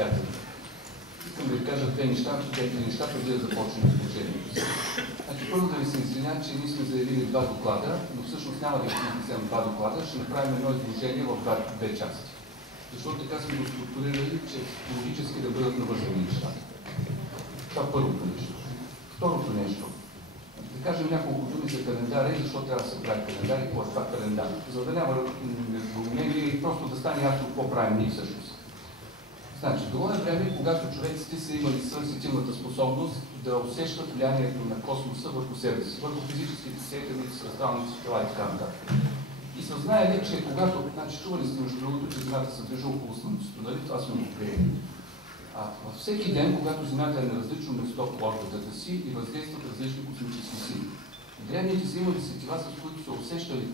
приятели! Искам да ви кажа две неща, преди да започнем изложението си. Значи, първо да ви се извиня, че ние сме заявили два доклада, но всъщност няма да изписам два доклада, ще направим едно изложение в две части. Защото така сме го структурирали, че логически да бъдат навързани нещата. Това първото нещо. Второто нещо. Да кажем няколко думи за календара и защо трябва да се прави календар и какво е това календар. За да няма недоумение и просто да стане ясно какво правим ние всъщност. Значи, било е време, когато човеците са имали свръхсетивната способност да усещат влиянието на космоса върху себе си, върху физическите сетени, астралните тела и така нататък. И са знаели, че когато, значи чували сте между другото, че Земята се движи около Слънцето, нали? Това сме го приели. Във всеки ден, когато Земята е на различно место по орбитата си и въздействат различни космически сили. Древните са имали сетива, с които са усещали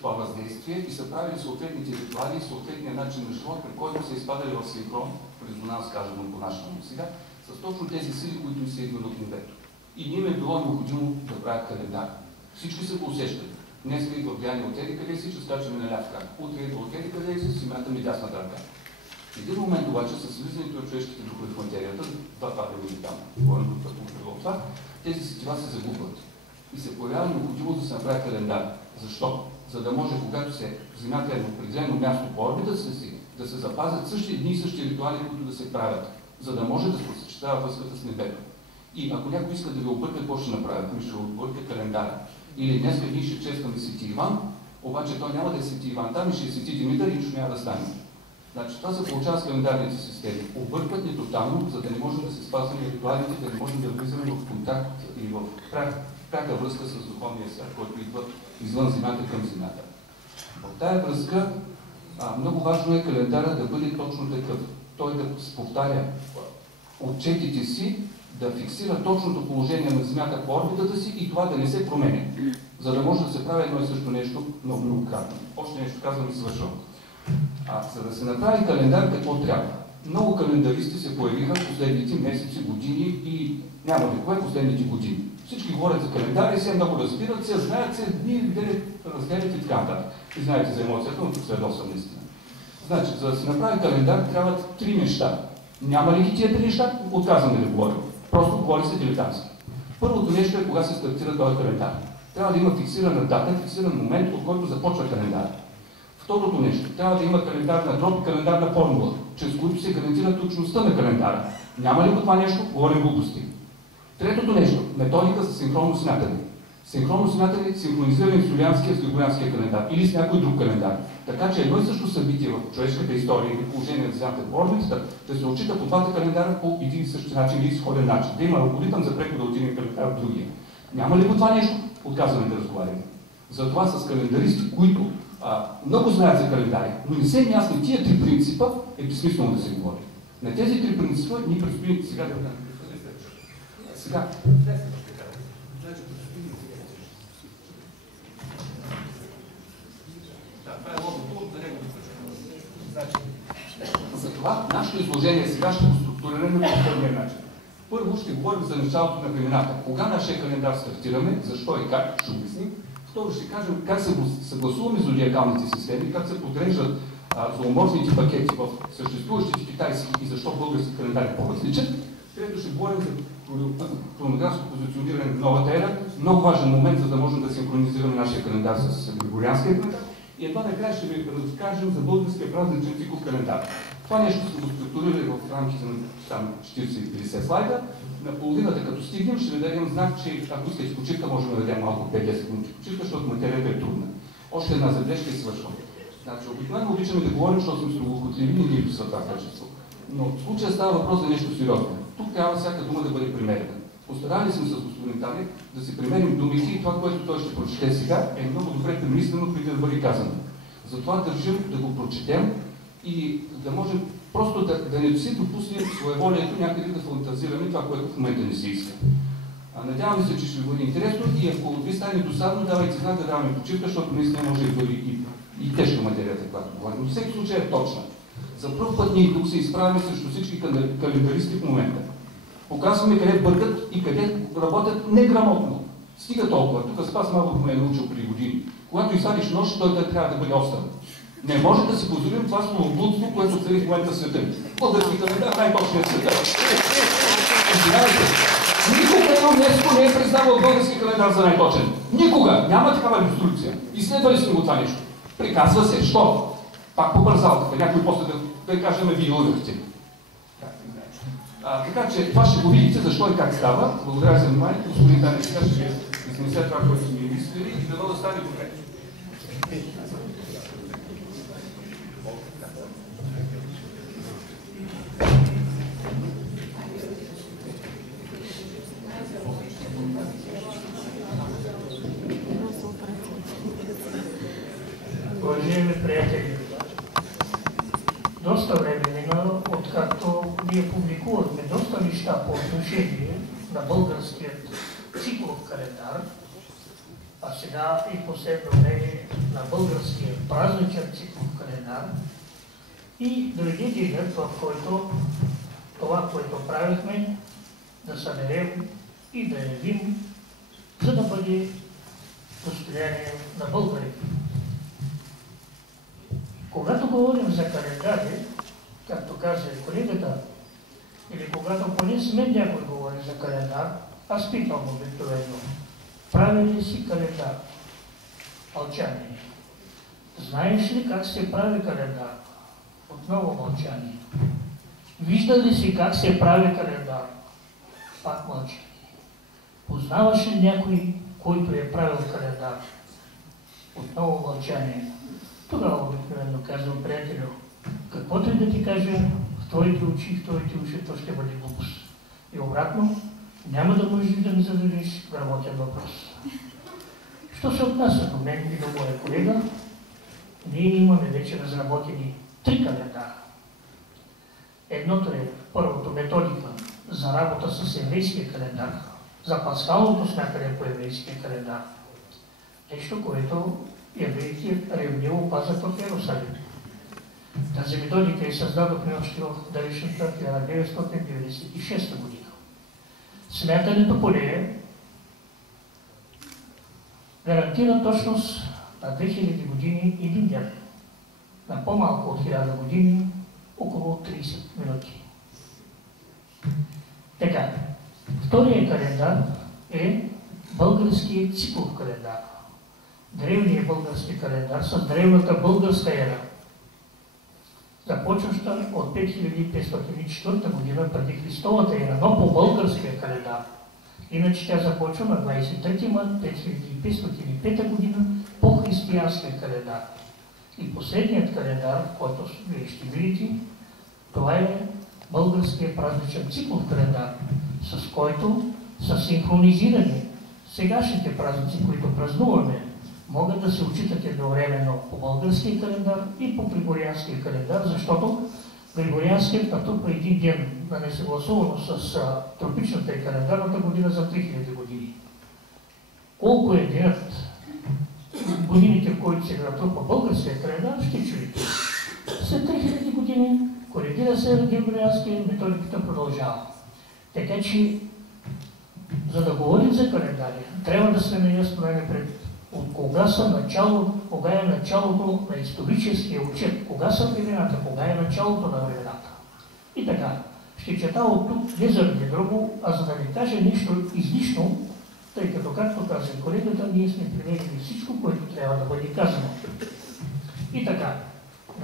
това въздействие и са правили съответните ритуали и съответния начин на живот, при който са изпадали в синхрон, в резонанс, кажем по нашему сега, с точно тези сили, които им се идват от небето. И им е било необходимо да правят календар. Всички са го усещали. Днес идва влияние от еди къде си, че скачаме на ляв крак. Утре идва от еди къде си, смятам и дясната ръка. В един момент обаче, с влизането на човешките духове в материята, това правило и там, говорим от това, тези сетива се загубват. И се появява необходимост да се направи календар. Защо? За да може, когато Земята е на определено място по орбита си, да се запазят същи дни и същи ритуали, които да се правят, за да може да се съчетава връзката с небето. И ако някой иска да ви обърка, какво ще направят? Ми ще обърка календара. Или днес ние ще честваме Свети Иван, обаче той няма да е Свети Иван там и ще е Свети Димитър и нищо няма да стане. Значи това се получава с календарните системи. Объркват ни тотално, за да не можем да се спазваме ритуалите, да не можем да влизаме в контакт и в пряка връзка с духовния свят, който идва извън Земята към Земята. В тая връзка много важно е календара да бъде точно такъв. Той да повтаря отчетите си, да фиксира точното положение на Земята по орбитата си и това да не се променя, за да може да се прави едно и също нещо многократно. Още нещо казвам и свършвам. За да се направи календар, какво трябва? Много календаристи се появиха в последните месеци, години и няма ли кое последните години. Всички говорят за календари, се много разбират, се знаят, се дни, разделят и така нататък. И знаете за емоцията, но тук се едосъм наистина. Значи, за да се направи календар, трябват три неща. Няма ли ги тия три неща? Отказвам да не говоря. Просто говори се дилетантски. Първото нещо е кога се стартира този календар. Трябва да има фиксирана дата, фиксиран момент, от който започва календар. Второто нещо. Трябва да има календарна дроб и календарна формула, чрез които се гарантира точността на календара. Няма ли го това нещо? Говорим глупости. Третото нещо. Методика за синхронно смятане. Синхронно смятане, синхронизиране с юлианския с григорианския календар или с някой друг календар. Така че едно и също събитие в човешката история или положение на Земята по орбитата да се отчита по двата календара по един и същи начин или сходен начин. Да има алгоритъм за прехода от един календар в другия. Няма ли го това нещо? Отказваме да разговаряме. Затова с календаристи, които много знаят за календари, но не са им ясни тия три принципа, е безсмислено да се говори. На тези три принципа ни предстои сега да кажем. Сега. Това е логото, да не го допълним. Затова нашето изложение сега ще го структурираме по следния начин. Първо ще говорим за началото на времената. Кога нашия календар стартираме, защо и как, ще обясним. Второ ще кажем как се съгласуваме зодиакалните системи, как се подреждат зооморфните пакети в съществуващите китайски и защо български календар е по-различен. Трето ще говорим за хронографско позициониране в новата ера. Много важен момент, за да можем да синхронизираме нашия календар с григорианския календар. И едва накрая ще ви разкажем за българския празничен цикъл календар. Това нещо сме го структурирали в рамките на 40-50 слайда. На половината, като стигнем, ще ви дадем знак, че ако искате почивка, можем да дадем малко 5-10 минути почивка, защото материята е трудна. Още една забележка и свършвам. Значи, обикновено обичаме да говорим, защото сме слабохотливи и ни липсва това качество. Но в случая става въпрос за нещо сериозно. Тук трябва всяка дума да бъде примерена. Постарали сме с господин Талев да си примерим думите и това, което той ще прочете сега, е много добре премислено, преди да бъде казано. Затова държим да го прочетем и да можем просто да не си допуснем своеволието някъде да фантазираме това, което в момента не се иска. Надявам се, че ще ви бъде интересно и ако ви стане досадно, давайте знак да даваме почивка, защото наистина може да бъде и тежка материята, когато говорим. Но всеки случай е точна. За първ път ние тук се изправяме срещу всички календаристи в момента. Показваме къде бъркат и къде работят неграмотно. Стига толкова. Тук Спас малко ме е научил преди години. Когато извадиш нож, той трябва да бъде остър. Не може да си позволим това словоблудство, което цари в момента в света. Български календар, най-точният света. Никога ЮНЕСКО не е признавал български календар за най-точен. Никога! Няма такава инструкция. Изследвали сме го това нещо. Приказва се. Що? Пак по бързалката. Някой после да кажем, вие лъгахте. Така че това ще го видите защо и как става. Благодаря за вниманието. Господин Танев, сега ще изнесе това, което сме мислили и дано да стане добре. Уважаеми приятели, доста време мина, откакто ние публикувахме доста неща по отношение на българският цифров календар, а сега и последно време на българския празничен цифров календар. И дойде денят, в който това, което правихме, да съберем и да явим, за да бъде достояние на българите. Когато говорим за календари, както каза колегата, или когато поне с мен някой говори за календар, аз питам обикновено, прави ли си календар? Мълчание. Знаеш ли как се прави календар? Отново мълчание. Вижда ли си как се прави календар? Пак мълчание. Познаваш ли някой, който е правил календар? Отново мълчание. Тогава обикновено казвам, приятелю, каквото и да ти кажа, в твоите очи, в твоите уши, то ще бъде глупост. И обратно, няма да можеш да ми зададеш грамотен въпрос. Що се отнася до мен и до моя колега, ние имаме вече разработени 3 календара. Едното е първото методика за работа с еврейския календар, за пасхалното смятане по еврейския календар. Нещо, което евреите ревниво пазят в Йерусалим. Тази методика е създадохме още в далечната 1996 година. Смятането по нея гарантира точност на 2000 години един ден. На по-малко от 1000 години около 30 минути. Така, втория календар е българският циклов календар. Древният български календар с древната българска ера, започваща от 5504 година преди Христовата ера, но по българския календар. Иначе тя започва на 23 март 5505 година по християнския календар. И последният календар, който вие ще видите, това е българския празничен циклов календар, с който са синхронизирани сегашните празници, които празнуваме, могат да се отчитат едновременно по българския календар и по григорианския календар, защото григорианският натрупа един ден на несъгласувано с тропичната и календарната година за 3000 години. Колко е денят годините, в които се натрупа българския календар, ще чуете. След 3000 години коригира се григорианския, методиката продължава. Така че, за да говорим за календари, трябва да сме наясно най-напред от кога е началото на историческия отчет, кога са времената, кога е началото на времената. И така, ще чета от тук не заради друго, а за да ви кажа нещо излишно, тъй като, както каза колегата, ние сме примерили всичко, което трябва да бъде казано. И така,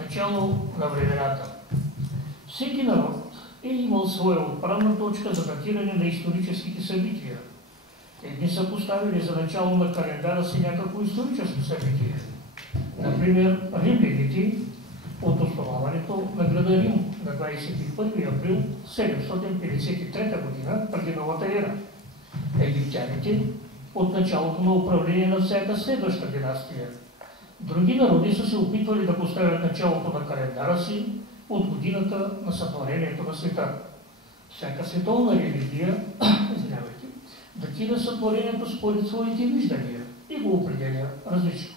начало на времената. Всеки народ е имал своя отправна точка за датиране на историческите събития. Едни са поставили за начало на календара си някакво историческо събитие. Например, римляните от основаването на града Рим на 21 април 753 година преди новата ера. Египтяните от началото на управление на всяка следваща династия. Други народи са се опитвали да поставят началото на календара си от годината на сътворението на света. Всяка световна религия датира сътворението според своите виждания и го определя различно.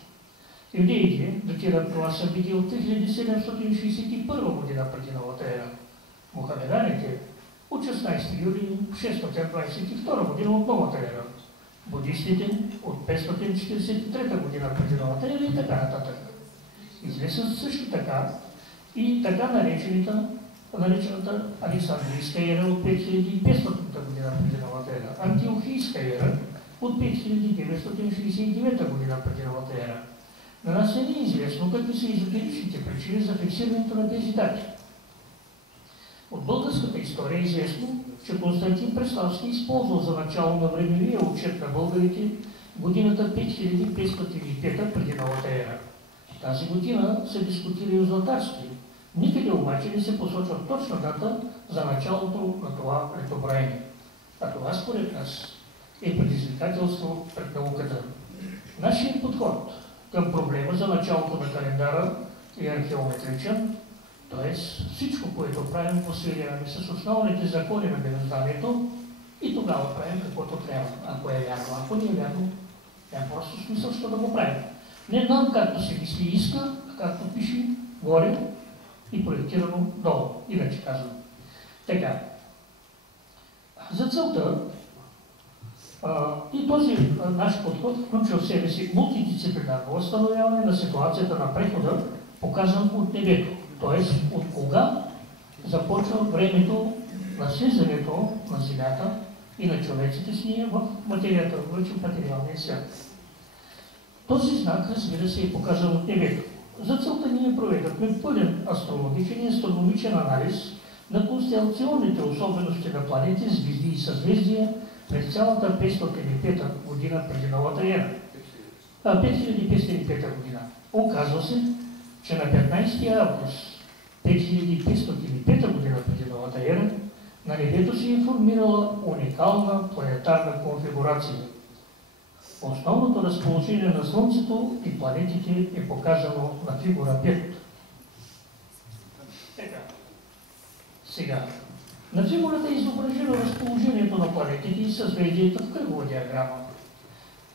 Юдеите датират това събитие от 3761 година преди новата ера. Мухамеданите от 16 юли 622 година от новата ера. Будистите от 543 година преди новата ера и така нататък. Известни също така и така наречените наречената Александрийска ера от 5500 година преди новата ера, Антиохийска ера от 5969 година преди новата ера. На нас не е известно какви са езотеричните причини за фиксирането на тези дати. От българската история е известно, че Константин Преславски използвал за начало на времевия отчет на българите годината 5505 преди новата ера. Тази година се дискутира и о Златарски. Никъде обаче не се посочва точна дата за началото на това летоброение. А това според нас е предизвикателство пред науката. Нашият подход към проблема за началото на календара е археометричен, т.е. всичко, което правим, го сверяваме с основните закони на мирозданието и тогава правим каквото трябва. Ако е вярно, ако не е вярно, няма просто смисъл, що да го правим. Не нам както се мисли и иска, а както пише горе и проектирано долу, иначе казвам. Така, за целта и този наш подход включва в себе си мултидисциплинарно възстановяване на ситуацията на прехода, показан от небето. Т.е. от кога започва времето на слизането на земята и на човеците с ние в материята, в материалния свят. Този знак, разбира се, е показан от небето. За целта ние проведохме пълен астрологичен и астрономичен анализ на констелационните особености на планети, звезди и съзвездия през цялата 505 година преди новата ера. 5505 година. Оказва се, че на 15 август 5505 година преди новата ера на небето се е формирала уникална планетарна конфигурация. Основното разположение на Слънцето и планетите е показано на фигура 5. Така. Сега, на фигурата е изображено разположението на планетите и съзвездията в кръгова диаграма.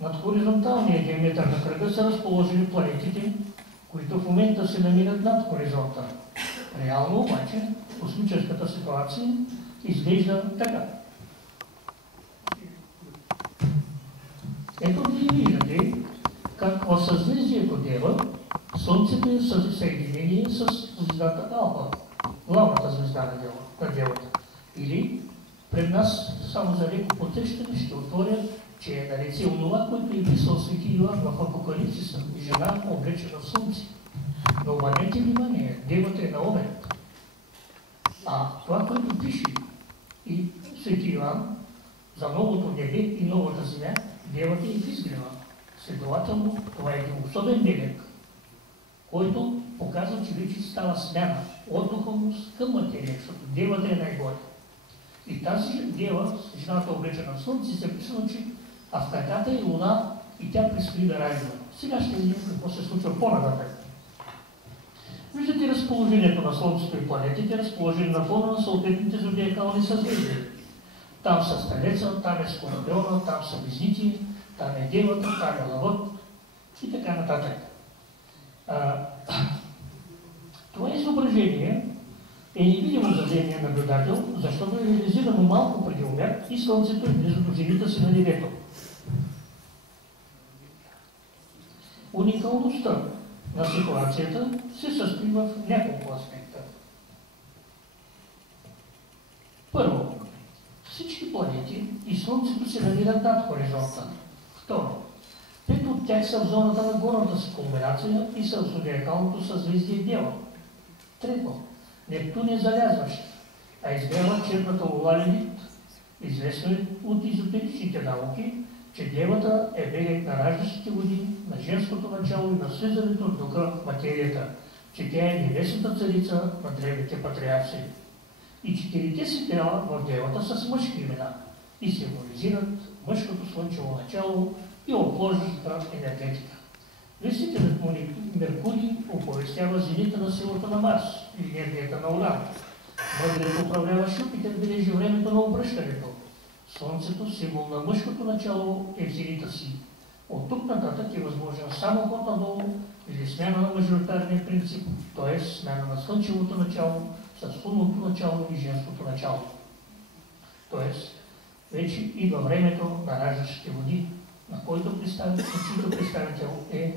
Над хоризонталния диаметър на кръга са разположени планетите, които в момента се намират над хоризонта. Реално обаче, космическата ситуация изглежда така. Ето вие виждате как в съзвездието Дева Слънцето е в съединение с звездата Алфа, главната звезда на Девата. Или пред нас, само за леко потъщане, ще отворя, че е на лице онова, което е писал свети Йоан в Апокалипсиса, жена облечена в слънце. Но обърнете внимание, Девата е на обед. А това, което пише и свети Йоан за новото небе и новата земя, Девата е в изгрева. Следователно, това е един особен белег, който показва, че вече става смяна от духовност към материя, защото Девата е най-горе. И тази Дева, жената облечена в слънце, се записано, че в краката е луна и тя предстои да ражда. Сега ще видим какво се случва по-нататък. Виждате разположението на Слънцето и планетите, разположение на фона на съответните зодиакални съзвездия. Там са Стрелеца, там е Скорпиона, там са Близнаци, там е Девата, там е Лъвът и така нататък. Това изображение е невидимо за земния наблюдател, защото е реализирано малко преди обяд и Слънцето е близо до земята си на небето. Уникалността на ситуацията се състои в няколко аспекта. Първо, всички планети и Слънцето се намират над хоризонта. Второ, 5 от тях са в зоната на горната си комбинация и са в зодиакалното съзвездие Дева. Трето, Нептун е залязващ, а изгрява черната овален. Известно е от езотеричните науки, че Девата е белег на раждащите води, на женското начало и на слизането в духа в материята, че тя е небесната царица на древните патриарси. И четирите си тела в Девата са с мъжки имена и символизират мъжкото слънчево начало и обложащата енергетика. Вестителят Меркурий оповестява зенита на силата на Марс и енергията на Уран. Мъдрият управляващ Юпитер бележи времето на обръщането. Слънцето, символ на мъжкото начало, е в зенита си. От тук нататък е възможен само ход надолу или смяна на мажоритарния принцип, т.е. смяна на слънчевото начало с лунното начало и женското начало. Т.е. вече идва времето на раждащите води, на чийто представител е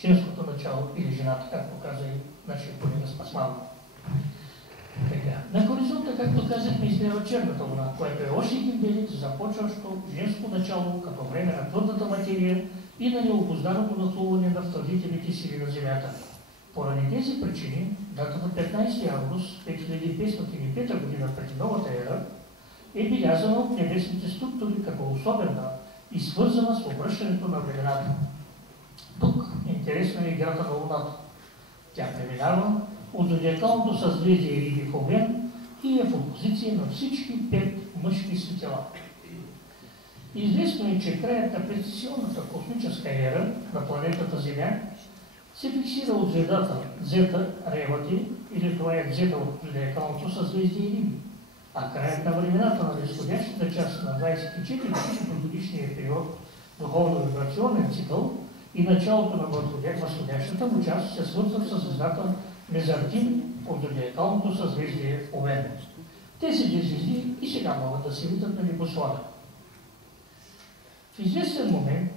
женското начало или жената, както каза и нашия колега Спасман. Така. На хоризонта, както казахме, изгледа черната луна, което е още един белег, започващо женско начало като време на твърдата материя и на необозданото нахлуване на втвърдителните сили на Земята. Поради тези причини, датата 15 август 5505 година преди новата ера е белязана от небесните структури като особена и свързана с обръщането на времената. Тук интересна е играта на Луната. Тя преминава от зодиакалното съзвездие Риби в Овен и е в опозиция на всички 5 мъжки светила. Известно е, че краят на прецесионната космическа ера на планетата Земя се фиксира от звездата Зета Ревати, или това е Зета от зодиакалното съзвездие Риби, а краят на времената на изходящата част на 24 годишния период, духовно-вибрационен цикъл и началото на възходящата му част се свързват с звездата Мезартин от зодиакалното съзвездие Овен. Тези две звезди и сега могат да се видят на небосвода. В известен момент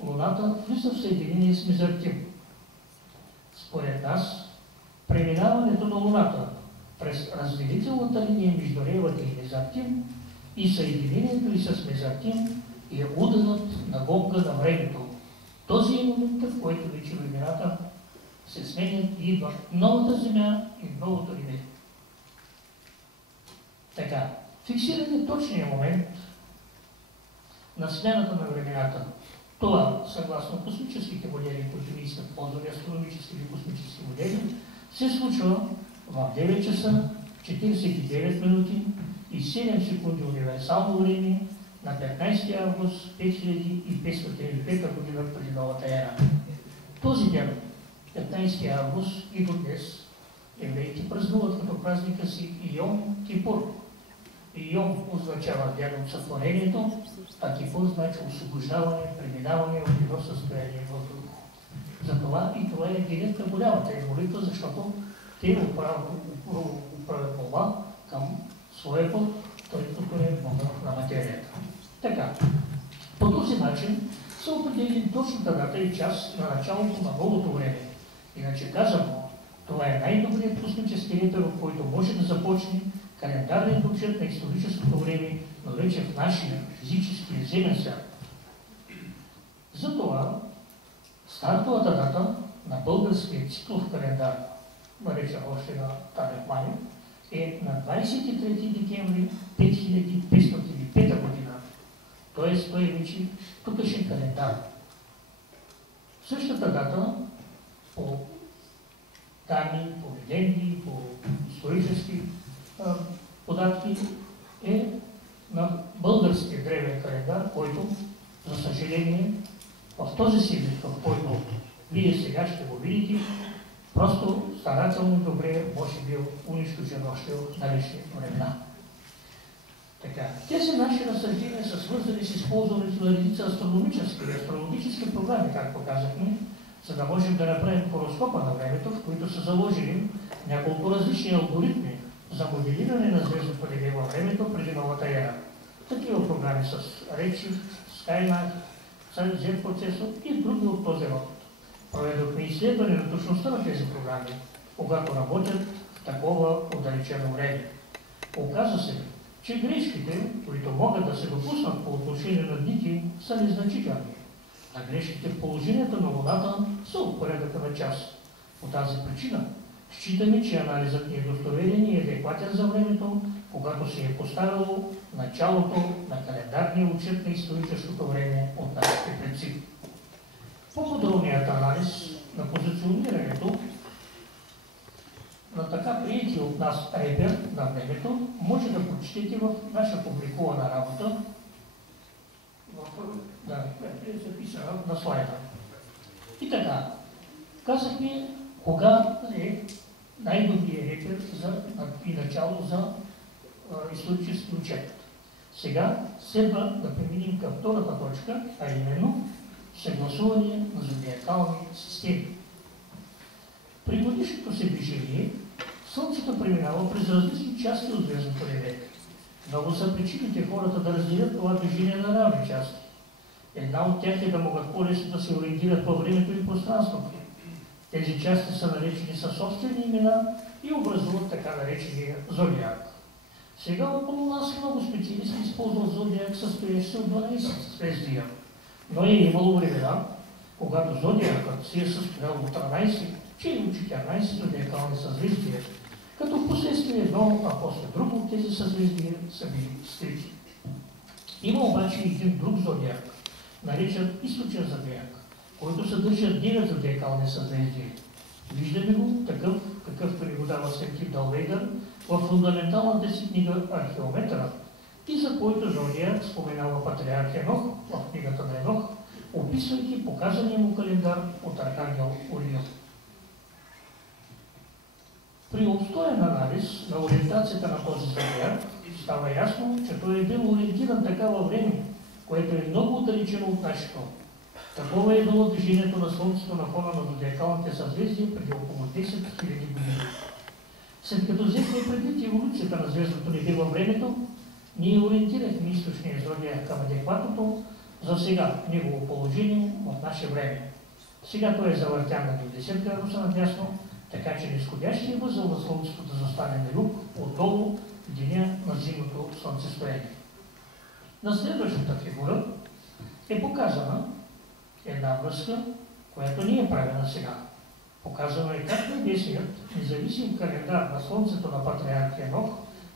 Луната влиза в съединение с Мезартин. Според нас, преминаването на Луната през разделителната линия между Ревата и Мезартин и съединението и с Мезартин е ударът на гонга на времето. Този е моментът, в който вече времената се сменят и идва новата Земя и новото небе. Така, фиксиране точния момент на смяната на времената. Това, съгласно космическите модели, които ние сме ползвали, астрономически или космически модели, се случва в 9 часа, 49 минути и 7 секунди универсално време на 15 август 5505 година преди новата ера. Този ден, 15 август, и до днес евреите празнуват като празника си Йом Кипур. Йом означава ден от сътворението, а Кипур значи освобождаване, преминаване от едно състояние в друго. Затова и това е денят на голямата молитва, защото те управят молба към своя път, той като е Бога на материята. Така, по този начин са определили точната дата и час на началото на новото време. Иначе казано, това е най-добрият космически етер, от който може да започне календарният отчет на историческото време, но вече в нашия физически земен свят. Затова стартовата дата на българския циклов календар, наречен още на Танев Манев, е на 23 декември 5505 година. Т.е. той е вече тукашен календар. Същата дата по данни, по легенди, по исторически податки е на българския древен календар, който, за съжаление, в този си вид, в който вие сега ще го видите, просто старателно добре може бил унищожен още от налични времена. Така, тези наши разсъждения са свързани с използването на редица астрономически и астрологически програми, както казахме, за да можем да направим хороскопа на времето, в които са заложени няколко различни алгоритми за моделиране на звездното небе във времето преди новата ера. Такива програми с Redshift, Skylab, Z процесор и други от този род. Проведохме изследване на точността на тези програми, когато работят в такова отдалечено време. Оказа се, че грешките, които могат да се допуснат по отношение на дните, са незначителни. А грешките в положението на Луната са от порядъка на час. По тази причина считаме, че анализът ни е достоверен и адекватен за времето, когато се е поставило началото на календарния отчет на историческото време от нашите предци. По-подробният анализ на позиционирането на така приятия от нас репер на времето може да прочетете в наша публикувана работа, е записана на слайда. И така, казахме кога е най-добрият репер и начало за исторически отчет. Сега следва да преминем към втората точка, а именно съгласуване на зодиакални системи. При годишното се движение Слънцето преминава през различни части от звездното небе. Много са причините хората да разделят това движение на равни части. Една от тях е да могат по-лесно да се ориентират по времето и пространството. Тези части са наречени със собствени имена и образуват така наречения зодиак. Сега около нас много специалисти използват зодиак, състоящ се от 12 съзвездия. Но е имало времена, когато зодиакът се е състоял от 13 или от 14 зодиакални съзвездия, като в последствие едно, а после друго от тези съзвездия са били скрити. Има обаче един друг зодиак, наречен източен зодиак, който съдържа 9 зодиакални съзвездия. Виждаме го такъв, какъвто ни го дава Свети Далвейдър в фундаменталната си книга Археометъра, и за който зодиак споменава патриарх Енох в книгата на Енох, описвайки показания му календар от архангел Орион. При обстоен анализ на ориентацията на този зодиак става ясно, че той е бил ориентиран така във време, което е много отдалечено от нашето. Такова е било движението на Слънцето на фона на зодиакалните съзвездия преди около 10 000 години. След като взехме предвид еволюцията на звездното небе във времето, ние ориентирахме източния зодиак към адекватното за сега негово положение в наше време. Сега той е завъртян на 90 градуса надясно, така че низходящия възел на Слънцето да застане на юг, отдолу в деня на зимното слънцестояние. На следващата фигура е показана една връзка, която не е правена сега. Показано е как небесният независим календар на Слънцето на патриарх Енох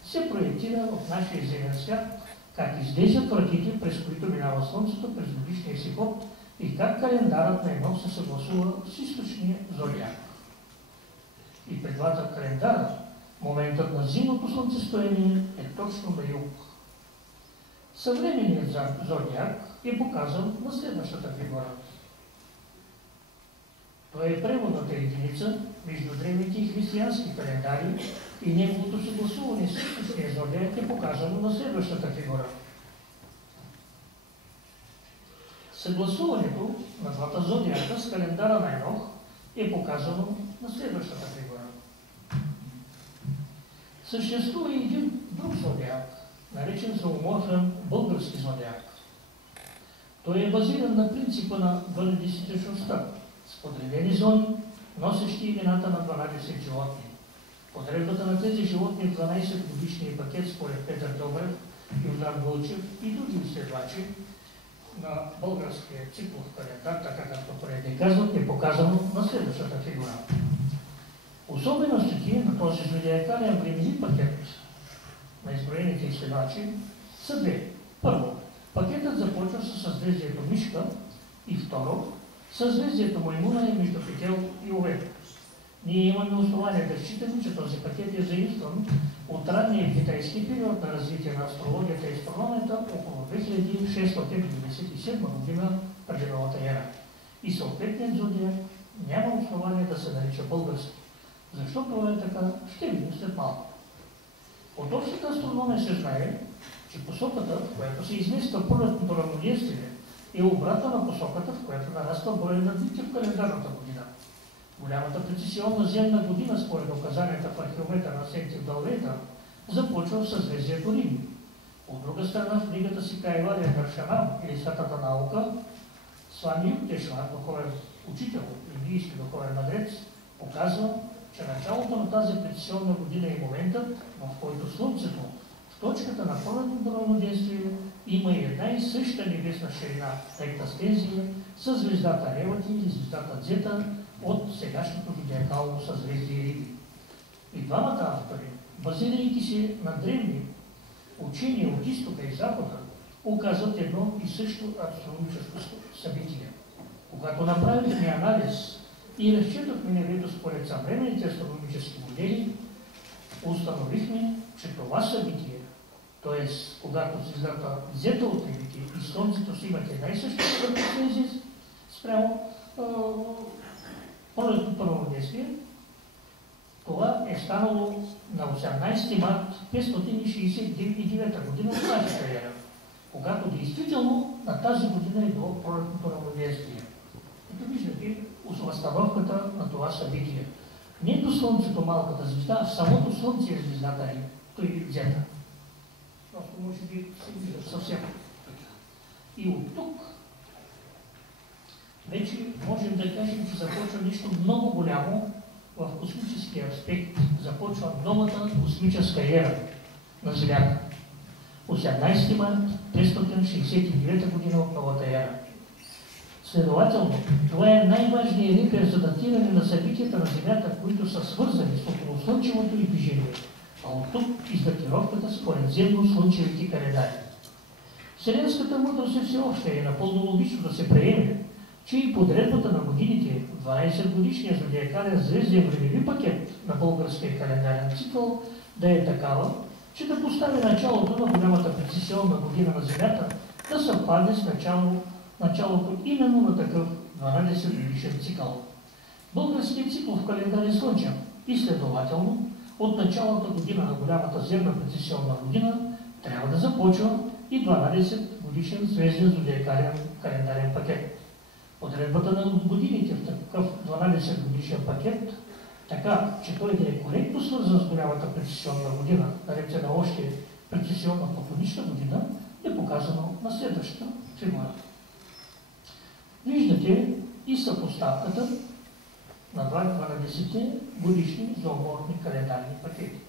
се проектира в нашия земен свят, как излизат вратите, през които минава Слънцето през годишния си ход и как календарът на Енох се съгласува с източния зодиак. И при двата календара моментът на зимното слънцестояние е точно на юг. Съвременният зодиак е показан на следващата фигура. Той е преводната единица между древните и християнски календари и неговото съгласуване с източния зодиак е показано на следващата фигура. Съгласуването на двата зодиака с календара на Енох е показано на следващата фигура. Съществува и един друг зодиак, наречен зооморфен български зодиак. Той е базиран на принципа на 12-тичността, с подредени зони, носещи имената на 12 животни. Подредбата на тези животни в 12-годишния пакет според Петър Добрев, Йордан Вълчев и други изследвачи на българския циклов календар, така както преди казват, е показано на следващата фигура. Особеностите на този зодиакален времеви пакет на изброените изследвачи са две. Първо, пакетът започва с съзвездието Мишка и второ, съзвездието Маймуна е между Петел и Овен. Ние имаме основание да считаме, че този пакет е заимстван от ранния китайски период на развитие на астрологията и астрономията около 2697 година преди новата ера. И съответният зодиак няма основание да се нарича български. Защо това е така, ще видим след малко. От общата астрономия се знае, че посоката, в която се измества пролетното равноденствие, е обратна на посоката, в която нараства броя на дните в календарната година. Голямата прецесионна земна година, според указанията в археометър на Свети Далвейдър, започва в съзвездието Рим. От друга страна, в книгата си Кайвалия Даршанам или Святата наука, Свами Юктешвар, духовен учител, индийски духовен мъдрец, показва, че началото на тази прецесионна година е моментът, в който Слънцето в точката на пролетното равноденствие има и една и съща небесна ширина, ектастензия, с звездата Ревати или звездата Дзета от сегашното зодиакално съзвездие Риби. И двамата автори, базирайки се на древни учения от изтока и запада, указват едно и също астрономическо събитие. Когато направихме анализ и разчетохме небето според съвременните астрономически модели, установихме, че това събитие, т.е. когато звездата Зета от Рибите и Слънцето си имат една и съща съзвездие спрямо пролетното равноденствие, това е станало на 18 март 569 година от нашата ера, когато действително на тази година е било пролетното равноденствие. Ето виждате възстановката на това събитие. Не до Слънцето малката звезда, а самото Слънце е звездата Рим, той е Зета. Просто може би се вижда съвсем. И от тук вече можем да кажем, че започва нещо много голямо в космическия аспект започва новата космическа ера на Земята. 18 март 569 година от новата ера. Следователно, това е най-важният репер за датиране на събитията на Земята, които са свързани с околослънчевото и движение, а от тук и с датировката според земно-слънчевите календари. Вселенската мъдрост все още е напълно логично да се приеме, че и подредбата на годините в 12-годишния зодиакален звезден времеви пакет на българския календарен цикъл да е такава, че да постави началото на голямата прецесионна година на Земята да съвпадне с началото именно на такъв 12-годишен цикъл. Българският цикъл в календар е слънчев и следователно от началото година на голямата земна прецесионна година трябва да започва и 12-годишен звезден зодиакален календарен пакет. Подредбата на годините в такъв 12-годишен пакет, така че той да е коректно свързан с голямата прецесионна година, наречена още прецесионна платонична година, е показано на следващата фигура. Виждате и съпоставката на 12 годишни зооморфни календарни пакети.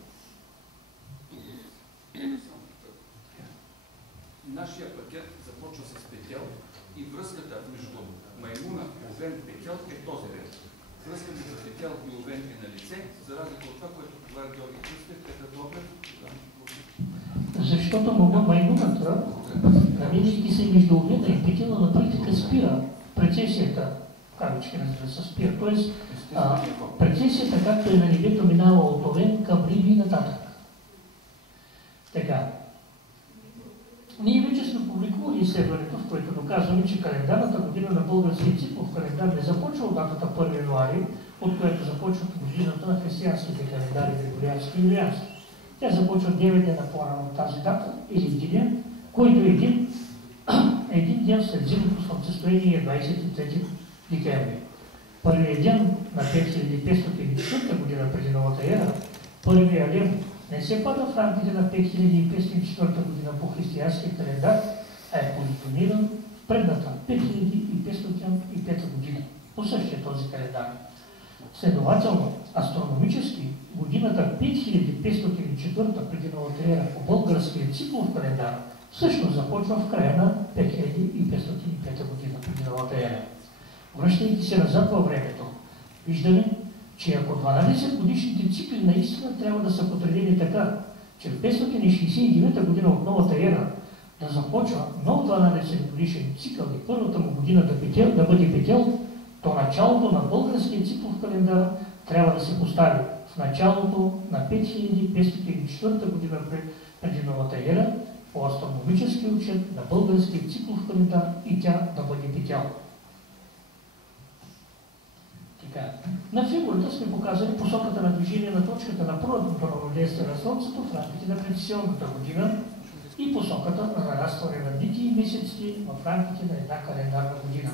Нашия пакет започва с петел и връзката между Маймуна, Овен, Петел е този ред. Връзка между Петел и Овен е на лице, за разлика от това, което говори Георги Кръстев, Петър Добрев. Защото Маймуната, намирайки се между Овена и Петела, на практика спира прецесията, кавички разбира се, спира. Тоест, прецесията, както е на небето, минава от Овен към Риби и нататък. Така. Ние вече сме публикували изследването, в което доказваме, че календарната година на българския цикъл в календар не започва от датата 1 януари, от която започва годината на християнските календари, григориански и юлиански. Тя започва 9 дена по-рано от тази дата или един ден, който е един ден след зимното слънцестояние е 23 декември. Първият ден на 5504 година преди новата ера, първият ден не се пада в рамките на 5504 година по християнския календар, а е позициониран в предната 5505 година по същия този календар. Следователно, астрономически годината 5504 преди новата ера по българския цикъл календар всъщност започва в края на 5505 година преди новата ера. Връщайки се назад във времето, виждаме, че ако 12 годишните цикли наистина трябва да са подредени така, че в 569 година от новата ера да започва нов 12 годишен цикъл и първата му година да бъде петел, то началото на българския цикъл в календар трябва да се постави в началото на 5504 година преди новата ера по астрономически отчет на българския цикъл в календар и тя да бъде петел. На фигурата сме показали посоката на движение на точката на първото равнодействие на Слънцето в рамките на прецесионната година и посоката на нарастване на дните и месеците в рамките на една календарна година.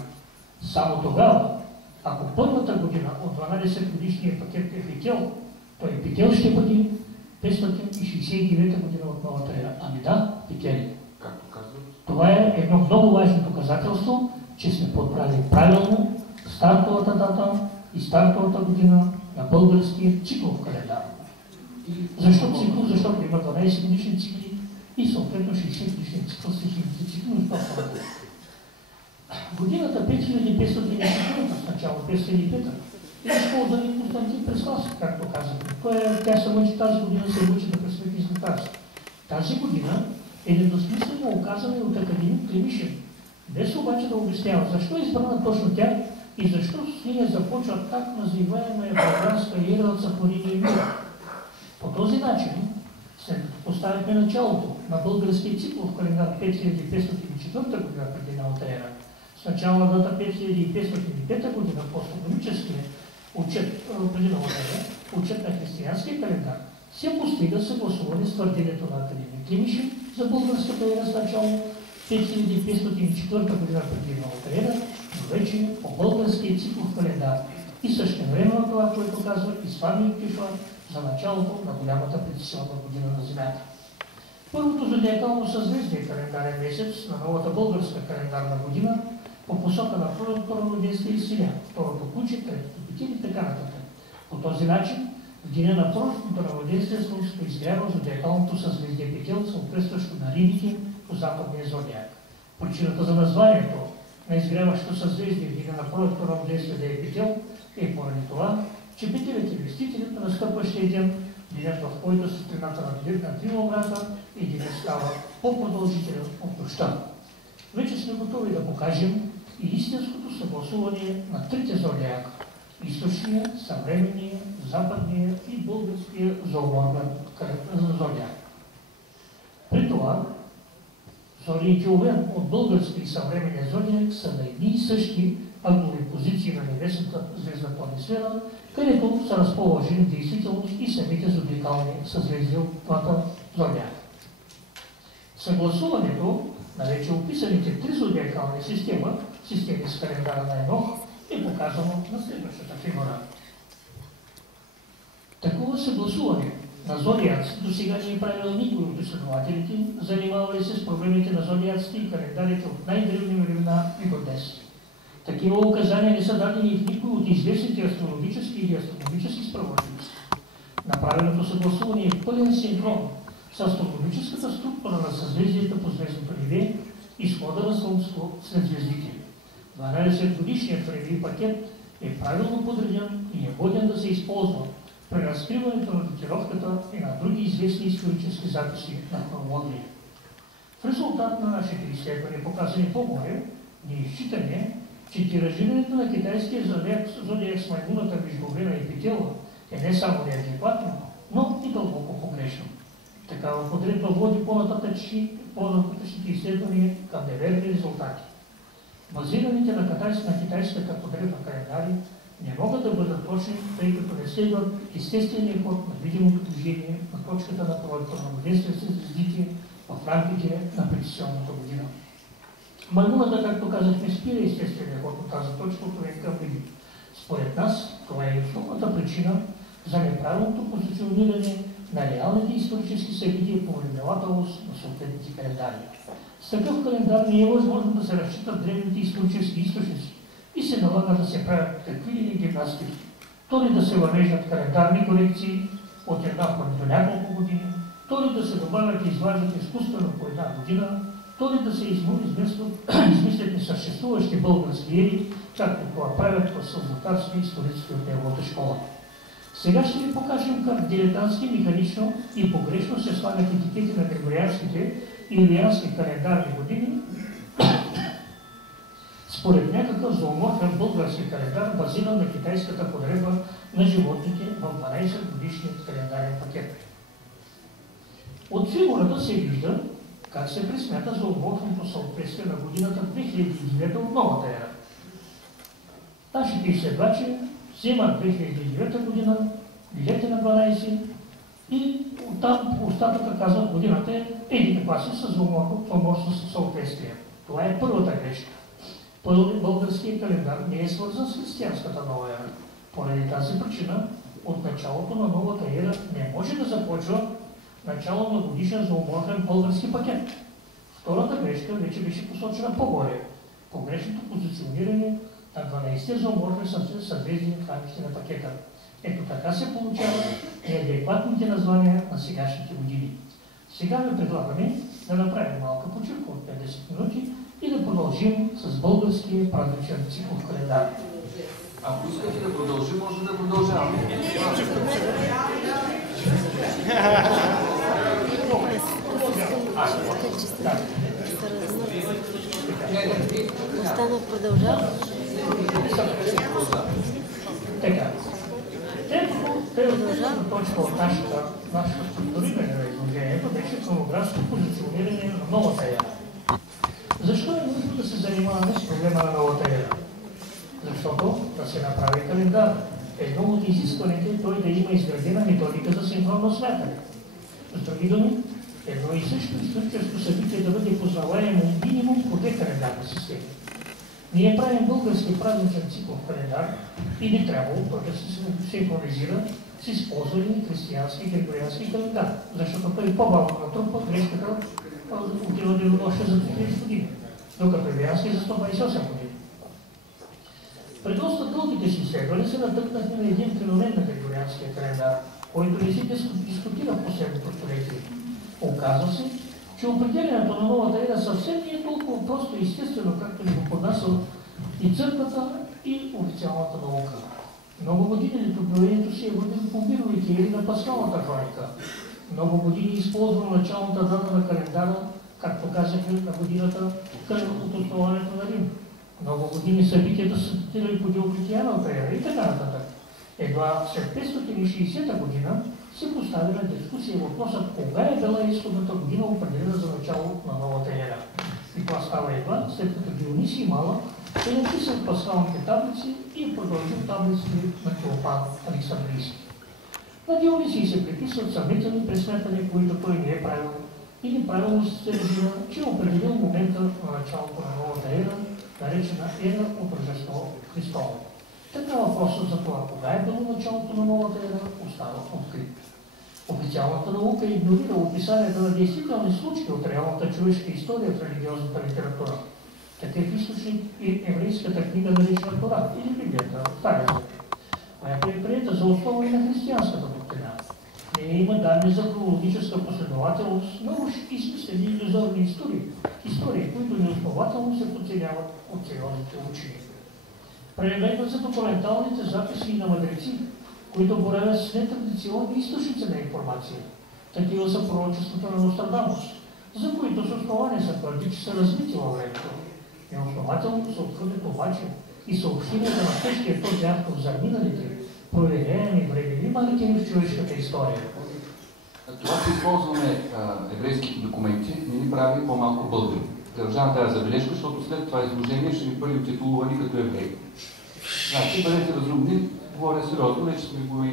Само тогава, ако първата година от 12 годишния пакет е петел, той петел ще бъде 569 година от новата ера. Ами да, петели. Това е едно много важно доказателство, че сме подбрали правилно стартовата дата и стартовата година на българския цикъл в календар. Защо цикъл? Защото има 12 годишни цикли и съответно 60 годишни цикъл с хилядите цикли и това. Годината 5504 в начало 505 е използвани Константин Преслав, както казахме. Тя се мъчи тази година се учи да пресвети златарство. Тази година е недосмислено оказана от академик Климишин, без обаче да обяснява защо е избрана точно тя и защо с нея започва так називаема българска ера от сътворение мира. По този начин, след като поставихме началото на българския цикъл в календар 5504 година преди новата ера, с начална дата 5505 година по астрономическия отчет преди новата ера, отчет на християнския календар, се постига съгласуване с твърдението на академик Климишин за българската ера с начало 5504 година преди новата ера, но вече по българския цикъл в календар и същевременно това, което казва Ислам Кишва за началото на голямата прецесионна година на Земята. Първото зодиакално съзвездие календарен месец на новата българска календарна година по посока на първото равнодействие и Синя, второто Куче, третото Петил и така нататък. По този начин, в деня на пророчното равноденствие Слънцето изгрява зодиакалното съзвездие Петел, съответстващо на рибите по западния зодиак. Причината за названието на изгряващото съзвездие в деня на пророчното равноденствие да е Петел е поради това, че Петелът е вестителят на настъпващия ден, денят, в който светлината на двилограта и денят става по-продължителен от нощта. Вече сме готови да покажем и истинското съгласуване на трите зодиака – източния, съвременния, западния и българския зооморфен зодиак. При това, зодиите от български и съвременния зодиак са на едни и същи ъглови позиции на небесната звезда планисфера, където са разположени действително и самите зодиакални съзвездия от двата зодиака. Съгласуването на вече описаните три зодиакални системи с календара на Енох, е показано на следващата фигура. Такова съгласуване на зодиаците до сега не е правил никой от изследователите, занимавали се с проблемите на зодиаците и календарите от най-древни времена и до днес. Такива указания не са дадени в никой от известните астрологически или астрономически справочници. Направеното съгласуване е в пълен синхрон с астрономическата структура на съзвездията по звездното небе и схода на Слънцето след звездите. 12-годишният времеви пакет е правилно подреден и е годен да се използва при разкриването на датировката и на други известни исторически записи на хронология. В резултат на нашите изследвания, показани по-горе, ние считаме, че тиражирането на китайския зодиак с маймуната между Овена и Петела е не само неадекватно, но и дълбоко погрешно. Такава подредба води по-нататъчните изследвания към неверни резултати. Базираните на китайската подредба календари не могат да бъдат точни, тъй като не следват естествения ход на видимото движение на точката на пролетта на равноденствие с звездите в рамките на прецесионната година. Маймуната, както казахме, спира естествения ход от тази точка от Овен към Видим. Според нас, това е основната причина за неправилното позициониране на реалните исторически събития по времевателност на съответните календари. С такъв календар не е възможно да се разчитат древните исторически източници и се налага да се правят какви ли гимнастики. То ли да се въвеждат календарни корекции от една до няколко години, то ли да се добавят и изваждат изкуствено по една година, то ли да се измислят несъществуващи български ери, както това правят класово-татски историци от неговата школа. Сега ще ви покажем как дилетантски, механично и погрешно се слагат етикети на григорианските и юлиански календарни години според някакъв зооморфен български календар, базиран на китайската подредба на животните в 12-годишният календарен пакет. От фигурата се вижда как се пресмята зооморфното съответствие на годината 2009 от новата ера. Нашите изследвачи вземат 2009 година, делете на 12 и оттам остатъка казват годината е еди каква си с зооморфно съответствие. Това е първата грешка. Българският календар не е свързан с християнската нова ера. Поради тази причина, от началото на новата ера не може да започва начало на годишен зооморфен български пакет. Втората грешка вече беше посочена по-горе. Погрешното позициониране на 12 зооморфни съзвездия в рамките на пакета. Ето така се получават неадекватните названия на сегашните години. Сега ви предлагаме да направим малка почивка от 50 минути и да продължим с българския празничен цикъл календар. Ако искате да продължим, може да продължаваме. Остана продължава. Така. Темата точка от нашето структуриране на изложението беше хронографско позициониране на новата ера. Защо е нужно да се занимаваме с проблема на новата ера? Защото да се направи календар. Едно от изискваните е той да има изградена методика за синхронно смятане. С други думи, едно и също историческо събитие да бъде познаваемо минимум по две календарни системи. Ние правим български празничен цикъл в календар и би трябвало той да се синхронизира с използване християнски и григориански календар, защото той по-малко натрупа грешката отива денонощие за 30 години, докато юлиански за 128 години. При доста дългите си изследвания се натъкнахме на един феномен на григорианския календар, който не се дискутира в последното столетие. Оказва се, че определянето на новата ера съвсем не е толкова просто и естествено, както ни го поднасят и църквата, и официалната наука. Много години летоброението си е водено по мировите ери на пасхалната хроника. Много години използвано началната дата на календара, както казахме, на годината от основането на Рим. Много години събитията са датирали по Диоклетиановата ера и така нататък. Едва след 560 година се постави на дискусия въпросът кога е била изходната година определена за начало на новата ера. И това става едва след като Дионисий Малък е написал пасхалните таблици и е продължил таблиците на Теофан Александрийски. На Дионисий се приписват съмнителни пресметания, които той не е правил, или правилно се разбира, че е определил момента на началото на новата ера, наречена ера от Рождество Христово. Така въпросът за това кога е било началото на новата ера остава открит. Официалната наука игнорира описанието на действителни случаи от реалната човешка история в религиозната литература. Такъв източник е еврейската книга наречена Тора или Библията, Стария Завет, която е приета за основа и на християнската доктрина. Не има данни за хронологическа последователност на уж измислени иллюзорни истории, които неоснователно се подценяват от сериозните учени. Прегледат се документалните записи на мъдреци, които боравят с нетрадиционни източници на информация. Такива са пророчествата на Нострадамус, за които с основание са твърди, че са развити във времето. Неоснователно се отхвърлят обаче и съобщенията на тежкия този автор за миналите, проверяеми времеви маркери в човешката история. Това, че използваме еврейските документи, не ни прави по-малко българи. Държавам тази забележка, защото след това изложение ще ни бъдем титулувани като евреи. Значи, бъдете разумни, говоря сериозно, вече сме го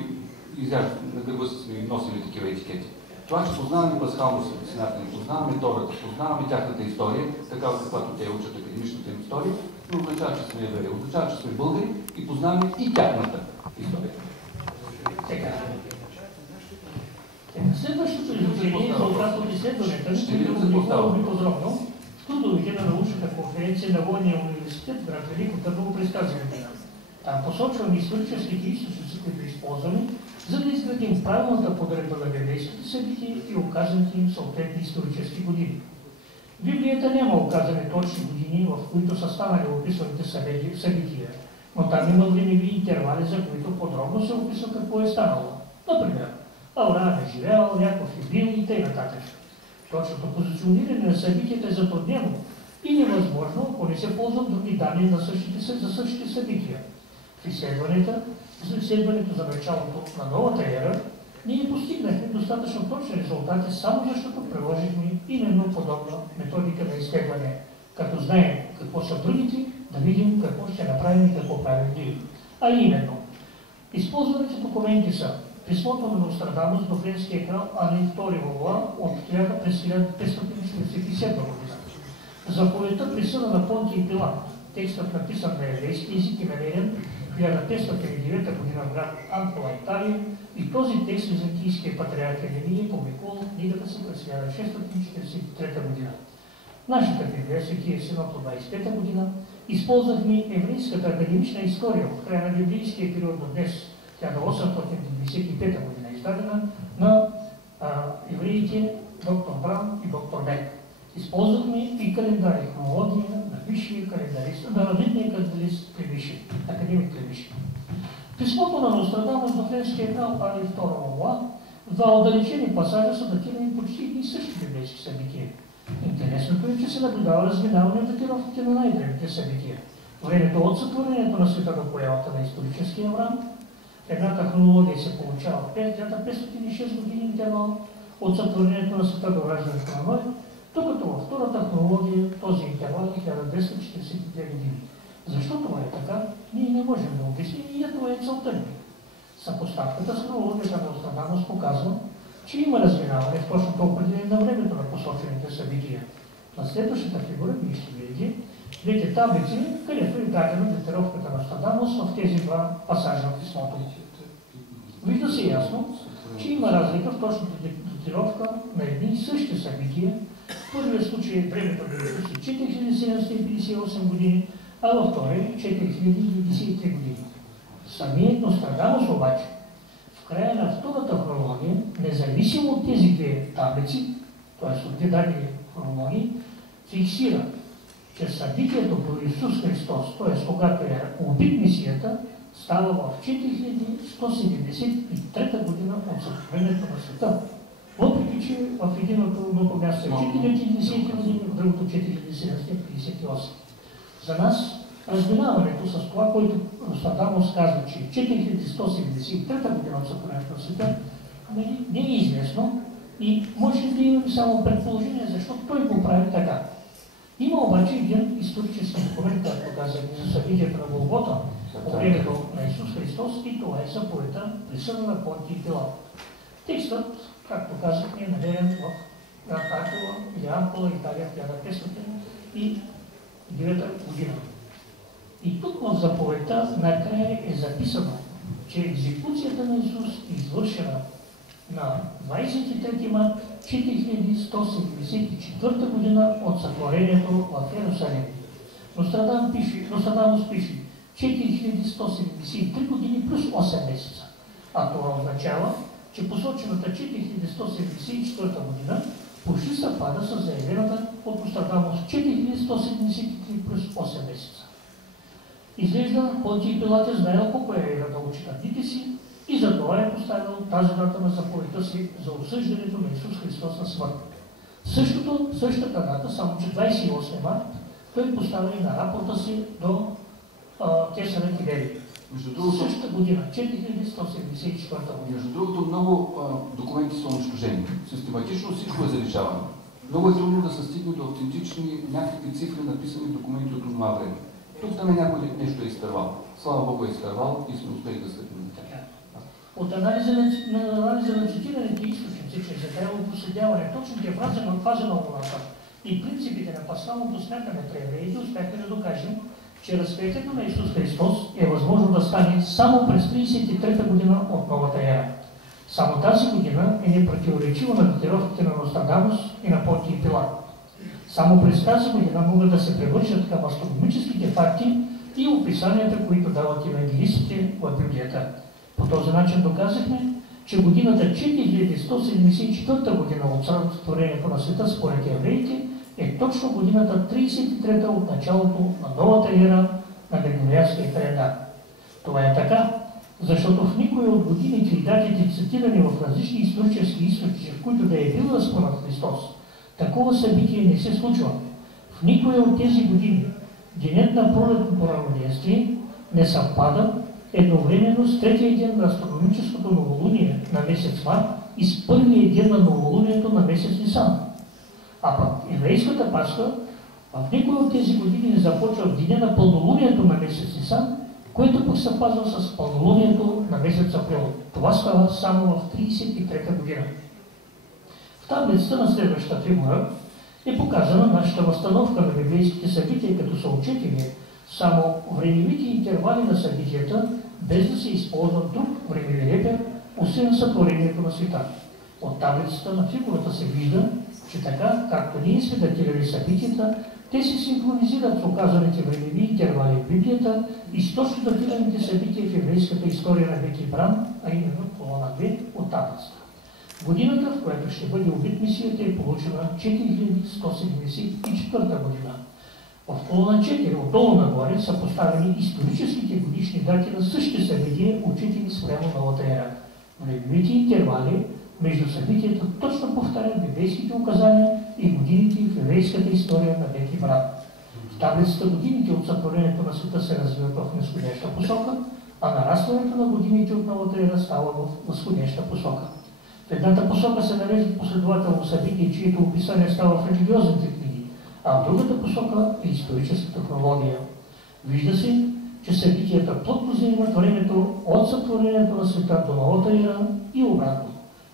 изяждали, на гърба сме носили такива етикети. Това, че познаваме пасхално светлината, не познаваме Тората, познаваме тяхната история, такава каквато те учат академичната им история, но означава, че сме евреи, означава, че сме българи и познаваме и тяхната история. Следващото изложение за обратно от изследването, които публикуваме подробно в трудовите на научната конференция на Военния университет в град Велико Търново през тази година. Там посочваме историческите източници, които използваме, за да изградим правилната подредба на библейските събития и указаните им съответни исторически години. В Библията няма указани точни години, в които са станали описаните събития, но там има времеви интервали, за които подробно се описва какво е станало. Например, Авраам е живеел, Яков е бил и т.н. Точното позициониране на събитията е затруднено и невъзможно, ако не се ползват други данни за същите събития. В изследването за началото на новата ера ние постигнахме достатъчно точни резултати, само защото приложихме именно подобна методика на изследване. Като знаем какво са другите, да видим какво ще направим и какво правим ние. А именно, използваните документи са писмото на Нострадамус до френския крал Ани II Валуа от 1547 година. Заповедта присъда на Понтий Пилат, текстът написан на еврейски език и намерен в 1509 година в град Антола, Италия, и този текст византийския патриарх Енемия публикувал в книгата си през 1643 година. Нашата Библия, Светия Синод от 25 година, използвахме еврейската академична история от края на библейския период до днес, 1895 година, издадена на евреите доктор Бран и доктор Бек. Използвахме и календари, хронология на висшия календарист, на видния календарист Клевиши, академик Клевиши. Писмото на Нострадамус до френския крал Ани II Валуа, два отдалечени пасажа са датирани почти и същи библейски събития. Интересното е, че се наблюдава разминаване в датировките на най-древните събития. Времето от сътворението на света до появата на историческия Авраам, едната хронология се получава в 506 години интервал от сътворението на света до раждането на Ной, докато във втората хронология този интервал е 1242 години. Защо това е така, ние не можем да обясним и това е целта ни. Съпоставката с хронологията на Нострадамус показва, че има разминаване в точното определение на времето на посочените събития. На следващата фигура вие ще видите двете таблици, където е дадена датировката на Нострадамус в тези два пасажа в писмото. Вижда се ясно, че има разлика в точната датировка на едни и същи събития. В първия случай времето на Исус е 4758 години, а във втория 4093 години. Самият Нострадамус обаче, в края на втората хронология, независимо от тези две таблици, т.е. от две дадени хронологии, фиксира, че събитието по Исус Христос, т.е. когато е убит Месията, става в 4173 година от сътворението на света. Въпреки, че в едното място е 4010 години, в другото 4758. За нас разминаването с това, което Нострадамус казва, че 4173 година от сътворението на света, не е известно и може да имаме само предположение, защото той го прави така. Има обаче един исторически документ, както казах, за събитието на Голгота, по времето на Исус Христос, и това е заповедта присъда на Понтий Пилат. Текстът, както казахме, е намерен в град Аквила или Ампола, Италия, 1509 година. И тук в заповедта накрая е записано, че екзекуцията на Исус е извършена на 23 март 4174 година от сътворението в Йерусалим. Нострадамус пише 4173 години плюс 8 месеца. А това означава, че посочената 4174 година почти съвпада с заявената от Нострадамус 4173 плюс 8 месеца. Изглежда, Понтий Пилат е знаел колко е ера да учи дните си и затова е поставил тази дата на заповедта си за осъждането на Исус Христос на смърт. Същата дата, само че 28 март, той поставя и на рапорта си до Кесаря Тиберий. Същата година, 4174 година. Между другото, много документи са унищожени. Систематично всичко е заличавано. Много е трудно да се стигне до автентични някакви цифри, написани в документи от това време. Тук там някой нещо е изтървал. Слава Богу е изтървал и сме успели да стъпим на тях. От анализа на цитираните източници, чрез детайлно проследяване, точните фази на луната и принципите на пасхалното смятане при евреите, успяхме да докажем, че разпятието на Исус Христос е възможно да стане само през 33-та година от новата ера. Само тази година е непротиворечива на датировките на Нострадамус и на Понтий Пилат. Само през тази година могат да се превършат към астрономическите факти и описанията, които дават евангелистите в Библията. По този начин доказахме, че годината 4174 година от сътворението на света според евреите е точно годината 33-та от началото на новата ера на Григорианския календар. Това е така, защото в никой от годините и датите, цитирани в различни исторически източници, в които да е бил разпънат Христос, такова събитие не се случва. В никой от тези години денят на пролетното равноденствие не съвпада едновременно с третия ден на астрономическото новолуние на месец март и с първия ден на новолунието на месец Нисан. А пък еврейската Пасха в никой от тези години не започва в деня на пълнолунието на месец Нисан, което пък съвпазва с пълнолунието на месец Април. Това става само в 33-та година. В таблицата на следващата фигура е показана нашата възстановка на библейските събития, като са отчетени само времевите интервали на събитията, без да се използва друг времеви репер, освен сътворението на света. От таблицата на фигурата се вижда, че така, както ние сме датирали събитията, те се синхронизират с оказаните времеви интервали в Библията и с точно датираните събития в еврейската история на Беки Бран, а именно колона 2 от таблицата. Годината, в която ще бъде убит Месията, е получена 4174 година. В колона 4 отдолу нагоре са поставени историческите годишни дати на същите събития, отчетени спрямо новата ера. Времевите интервали между събитията точно повтарят библейските указания и годините в еврейската история на Беки Бран. В таблицата годините от сътворението на света се развиват в нисходяща посока, а нарастването на годините от новата ера става в възходяща посока. В едната посока се нареждат последователно събития, чието описание става в религиозните книги, а в другата посока е историческата хронология. Вижда се, че събитията плътно заемат времето от сътворението на света до новата ера и обратно.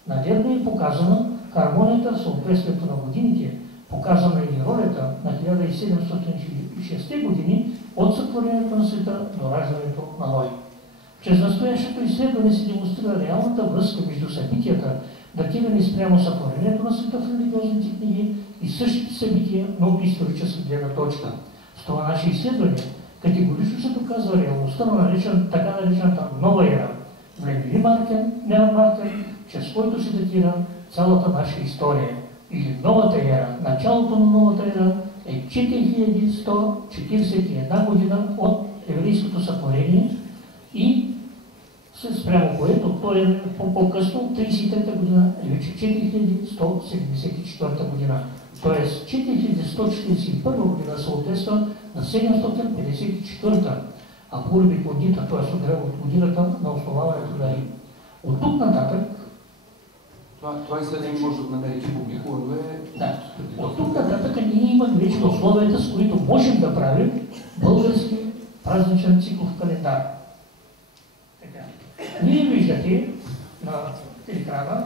Нагледно е показана хармонията в съответствието на годините, показана и ролята на 1706 години от сътворението на света до раждането на Ной. Чрез настоящото изследване се демонстрира реалната връзка между събитията, датирани спрямо сътворението на света в религиозните книги и същите събития, но от историческа гледна точка. В това наше изследване, Категорично се доказва реалността на така наречената нова ера, времеви маркер, чрез който се датира цялата наша история. Или новата ера, началото на новата ера е 4141 година от еврейското сътворение и спрямо което то е по-късно, 33-та година е вече 4174 година. Тоест 4141 година съответства на 754-та, а пурби годината, т.е. от годината на основаването на Рим. От тук нататък това изследване може да намерите публикувано. Да. От тук нататък ние имаме вече условията, с които можем да правим български празничен цикъл в календар. Вие виждате на екрана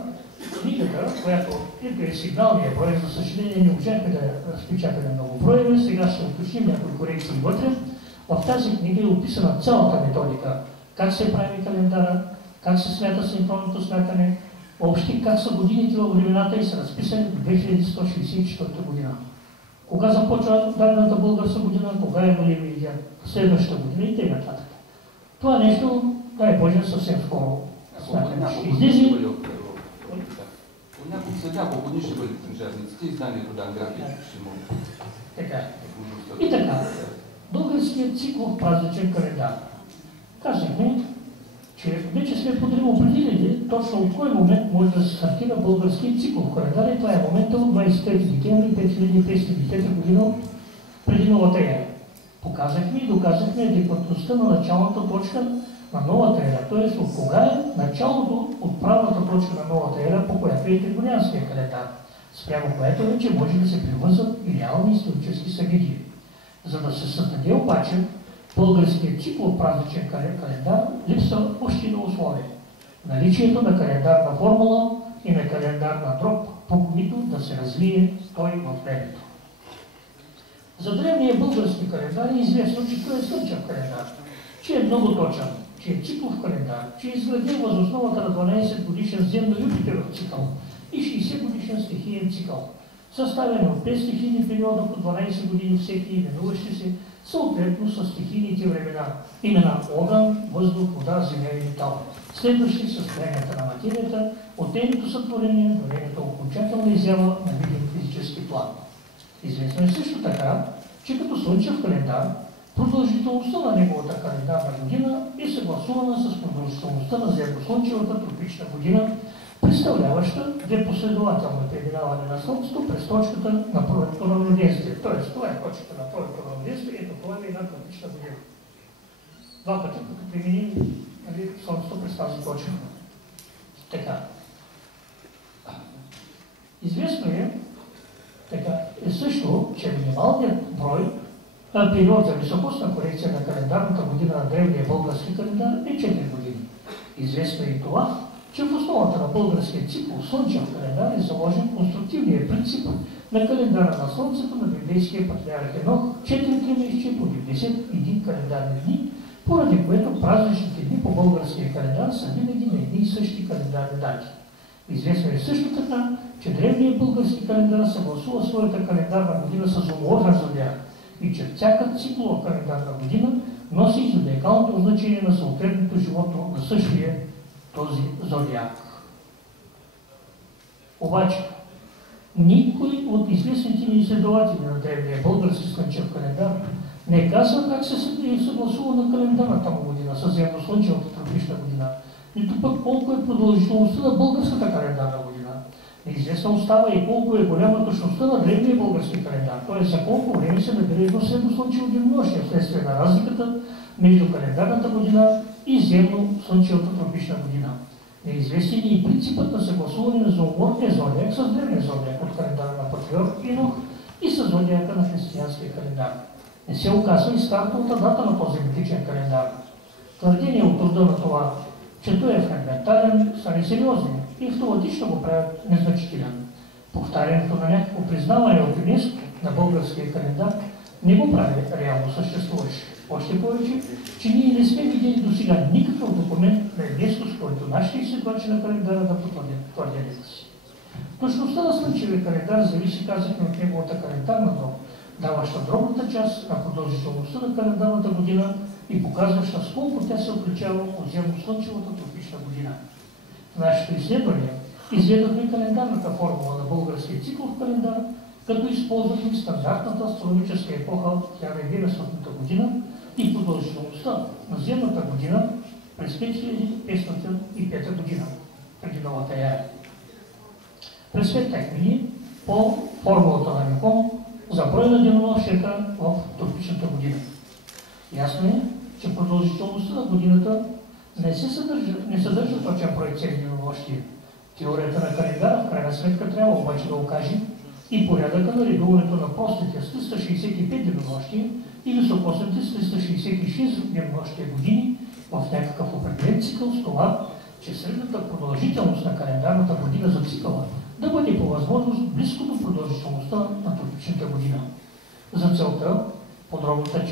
книгата, която е сигналния брой, за съжаление не можахме да разпечатаме много броеве, сега ще уточним някои корекции вътре. В тази книга е описана цялата методика, как се прави календара, как се смята синхронното смятане, въобще как са годините във времената и са разписани до 2164 година. Кога започва дадената българска година, кога е големия ден, следващата година и т.н. Това нещо, дай Боже, съвсем скоро ще излезе. След няколко дни ще бъде книжарниците и знанието да график ще може. Така. И така, българският цикъл празничен календар. Казахме, че вече сме определили точно от кой момент може да се стартира българският цикъл в календар и това е момента от 23 декември 5510 година преди новата ера. Показахме и доказахме адекватността на началната точка на новата ера, т.е. от кога е началото, отправната точка на новата ера, по която е григорианския календар, спрямо което вече може да се привързват и реални исторически събития. За да се създаде обаче българският цикъл празничен календар, липсва още едно условие. Наличието на календарна формула и на календарна дроб, по които да се развие той в времето. За древния български календар е известно, че той е слънчев календар, че е много точен, че е циклов календар, че е изграден въз основата на 12 годишен земно-юпитеров цикъл и 60 годишен стихиен цикъл, съставен от 5 стихийни периода по 12 години всеки и минуващи се, съответно с стихийните времена, имена огън, въздух, вода, земя и метал, следващи състоянията на материята, от нейното сътворение до нейната окончателна изява на видим физически план. Известно е също така, че като слънчев календар, продължителността на неговата календарна година е съгласувана с продължителността на земно-слънчевата тропична година, представляваща две последователни преминаване на Слънцето през точката на пролетното равноденствие. Тоест, това е точката на пролетното равноденствие, ето това е една тропична година. Два пъти, като преминим Слънцето през тази точка. Така. Известно е, също, че минималният брой период за високостна корекция на календарната година на древния български календар е 4 години. Известно е и това, че в основата на българския цикъл слънчев календар е заложен конструктивният принцип на календара на Слънцето на библейския патриарх Енох 4 тримесечия по 91 календарни дни, поради което празничните дни по българския календар са винаги на едни и същи календарни дати. Известно е също така, че древният български календар съгласува своята календарна година с зодиакален зодиак и че всяка циклова календарна година носи зодиакалното значение на съответното животно на същия този зодиак. Обаче, никой от известните ни изследователи на древния български слънчев календар не казва как се съгласува на календарната му година с земно-слънчевата тропична година, нито пък колко е продължителността на българската календарна година. Неизвестно остава и колко е голяма точността на древния български календар, т.е. за колко време се набира едно средно-слънчево денонощие вследствие на разликата между календарната година и земно-слънчевата тропична година. Неизвестен е и принципът на съгласуване на зооморфния зодиак с древния зодиак от календара на патриарх Енох и с зодиака на християнския календар. Не се оказва и стартовата дата на този митичен календар. Твърдение от рода на това, че той е фрагментарен, са несериозни и автоматично го правят незначителен. Повтарянето на някакво признаване от ЮНЕСКО на българския календар не го прави реално съществуващ. Още повече, че ние не сме видели до сега никакъв документ на ЮНЕСКО, с който нашите изследователи на календара да потвърдят твърденията си. Точността на слънчевия календар зависи, казахме, от неговата календарна дроб, дава отразяваща дробната част на продължителността на календарната година и показваща с колко тя се отличава от земно-слънчевата тропична година. В нашето изследване изведохме календарната формула на българския цикълов календар, като използвахме стандартната астрономическа епоха 1900 година и продължителността на земната година през 5505 година, преди новата ера. През 5 години по формулата на Ньютон за брой на денонощията в тропичната година. Ясно е, че продължителността на годината не съдържа точен брой цели денонощия. Теорията на календара в крайна сметка трябва обаче да окаже и порядъка на редуването на простите с 365 денонощия и високосните с 366 денонощия години в някакъв определен цикъл с това, че средната продължителност на календарната година за цикъла да бъде по възможност близко до продължителността на тропичната година. За целта, дробната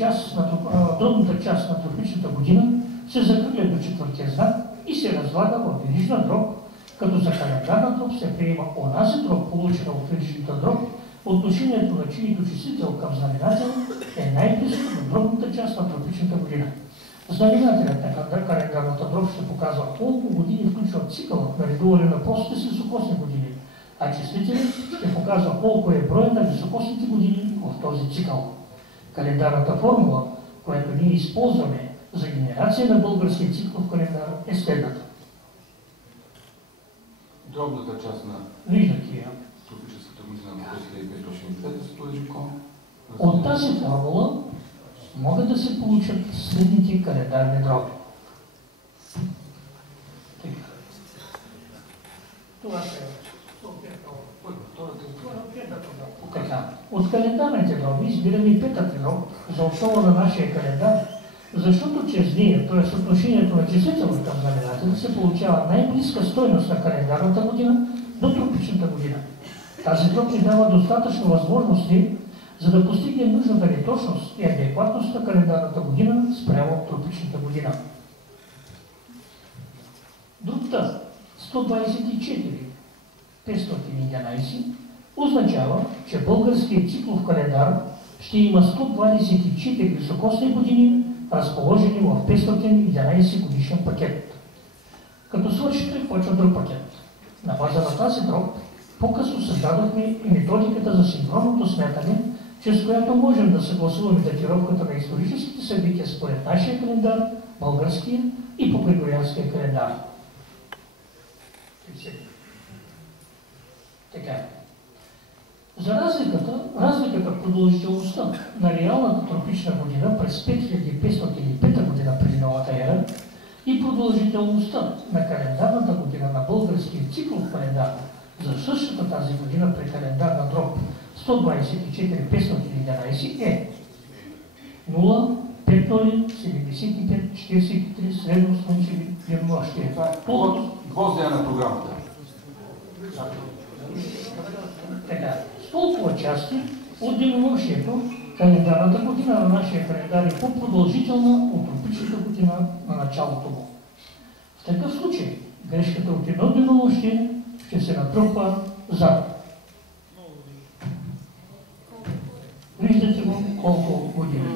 част на тропичната година се закръгля до четвъртия знак и се разлага в верижна дроб, като за календарна дроб се приема онази дроб, получена от верижната дроб, отношението на чието числител към знаменател е най-близко до дробната част на тропичната година. Знаменателят на календарната дроб ще показва колко години включва цикълът на редуване на простите с високосни години, а числителят ще показва колко е броя на високосните години в този цикъл. Календарната формула, която ние използваме за генерация на българския цикълов календар, е следната. Дробната част на тропическата година на 2505 според Ньютон. От тази формула могат да се получат следните календарни дроби. Това се От календарните дроби избираме петата дроб за основа на нашия календар, защото чрез нея, т.е. отношението на числителът към знаменателя, се получава най-близка стойност на календарната година до тропичната година. Тази дроб ни дава достатъчно възможности, за да постигнем нужната неточност и адекватност на календарната година спрямо тропичната година. Дробта 124-511 означава, че българският цикълов календар ще има 124 високосни години, разположени в 511 годишен пакет. Като свършите, почва друг пакет. На база на тази дроб, по-късно създадохме и методиката за синхронното смятане, чрез която можем да съгласуваме датировката на историческите събития според нашия календар, българския и по григорианския календар. Така. За разликата в продължителността на реалната тропична година през 5505 година преди новата ера и продължителността на календарната година на българския цикълов календар за същата тази година при календарна дроб 124-511 е 0, 5, 75, 43 средно слънчеви денонощия. Това е гвоздея на програмата. Така, с толкова части от денонощието, календарната година на нашия календар е по-продължителна от тропичната година на началото му. В такъв случай, грешката от едно денонощие ще се натрупа зад. Виждате го колко години.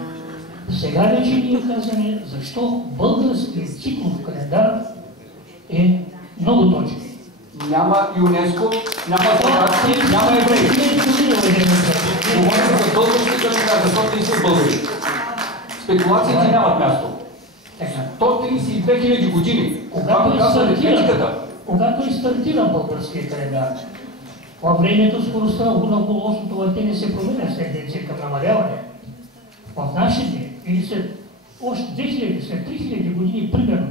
Сега вече ние казваме защо българският цикълов календар е много точен. Няма ЮНЕСКО, няма федерации, няма евреи. Говорим за български календар, защото не са българи. Спекулациите нямат място. 132 000 години. Когато стартира българския календар, във времето скоростта на околоосното въртене се променя с тенденция към намаляване. В наши дни, или след още 2000, след 3000 години, примерно,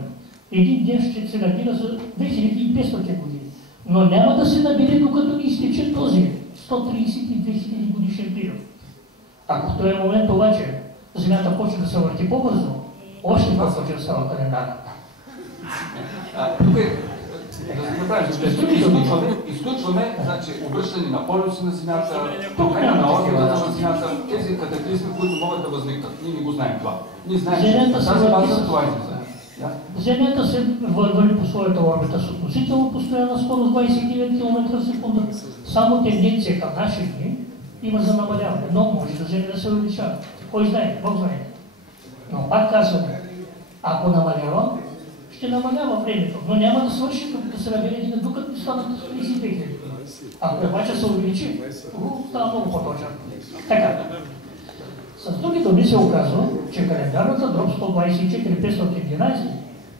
един ден ще се набира за 2500 години. Но няма да се набере, докато не изтече този 132 000 годишен период. Ако в този момент обаче Земята почне да се върти по-бързо, още по-почне да става календар. Тук е да направим, изключваме обръщане на полюси на Земята, промена на орбитата на Земята, тези катаклизми, които могат да възникнат. Ние не го знаем това. Ние знаем, че тази база това излиза. Земята се върви по своята орбита с относително постоянна скорост 29 км/с. Само тенденция към наши дни има за намаляване, но може да вземе да се увеличава. Кой знае, Бог знае. Но пак казваме, ако намалява, ще намалява времето, но няма да свърши да се набере един докато не станат 32 000. Ако обаче се увеличи, става много по-точен. Така. С други думи се оказва, че календарната дроб 124-511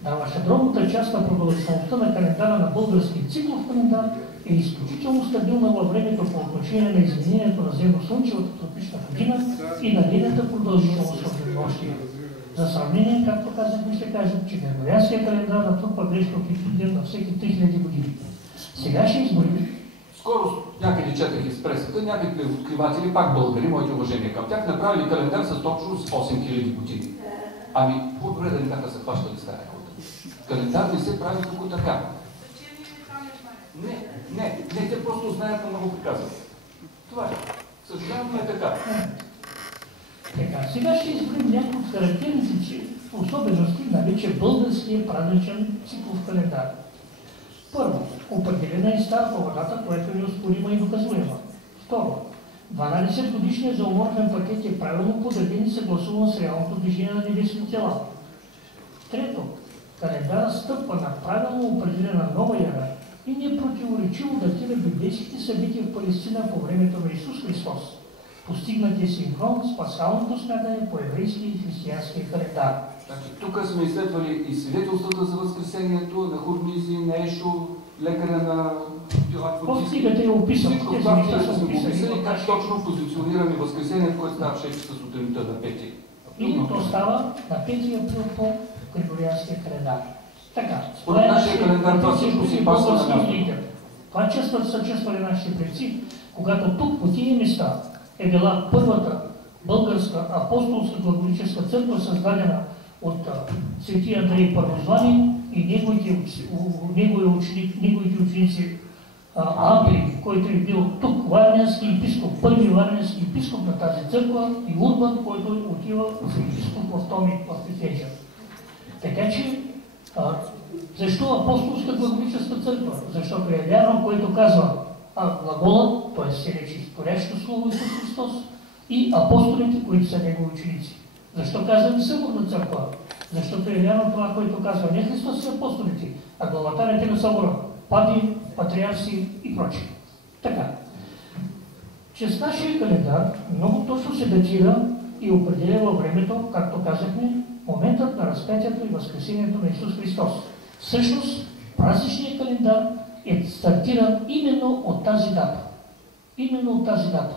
даваше дробната част на продължителността на календара на български циклов календар е изключително стабилна във времето по отношение на изменението на земно-слънчевата тропична година и на нейната продължителност в денонощия. За сравнение, както казахме, ще кажем, че григорианския календар натрупва грешка от един ден на всеки 3000 години. Сега ще изборим. Скоро някъде четах из пресата, някакви откриватели, пак българи, моите уважения към тях, направили календар с точно 8000 години. Ами, по-добре да не бяха се хващали с тая работа. Календар не се прави тук така. Не, те просто знаят, но много приказват. Това е. Съжалявам, е така. Така, сега ще изборим някои от характерните особености на вече българския празничен циклов календар. Първо, определена е старта водата, която е неоспорима и доказуема. Второ, 12 годишният зооморфен пакет е правилно подреден и съгласуван с реалното движение на небесни тела. Трето, календарът стъпва на правилно определена нова ера и непротиворечиво датира библейските събития в Палестина по времето на Исус Христос. Постигнат е синхрон с пасхалното смятане по еврейски и християнския календар. Тук сме изследвали и свидетелствата за Възкресението на Хурмизи, на Ешо, лекаря на Пилат Водиски. Книгата е описана. Всичко това сме го описали, как точно позиционираме Възкресението, което става в 6 часа сутринта на 5. И то става на 5 април по григорианския календар. Така, според нашия календар това всичко си пасва на място. Това често са чествали нашите предци, когато тук по тия места е била първата българска апостолска глаголическа църква, създадена от свети Андрей Първозвани и неговите ученици Ампри, който е бил тук варненски епископ, първи варненски епископ на тази църква, и Урбан, който отива за епископ в Томи в Ефеджа. Така че, защо апостолска глаголическа църква? Защото е вярно, което казва глаголът, т.е. се речи изпорящо слово Исус Христос, и апостолите, които са негови ученици. Защо казваме съборна църква? Защото е вярно това, което казва не Христос и апостолите, а главатарите на събора, папи, патриарси и прочие. Така. Чрез нашия календар много точно се датира и определя във времето, както казахме, моментът на разпятието и възкресението на Исус Христос. Всъщност, празничният календар е стартиран именно от тази дата. Именно от тази дата.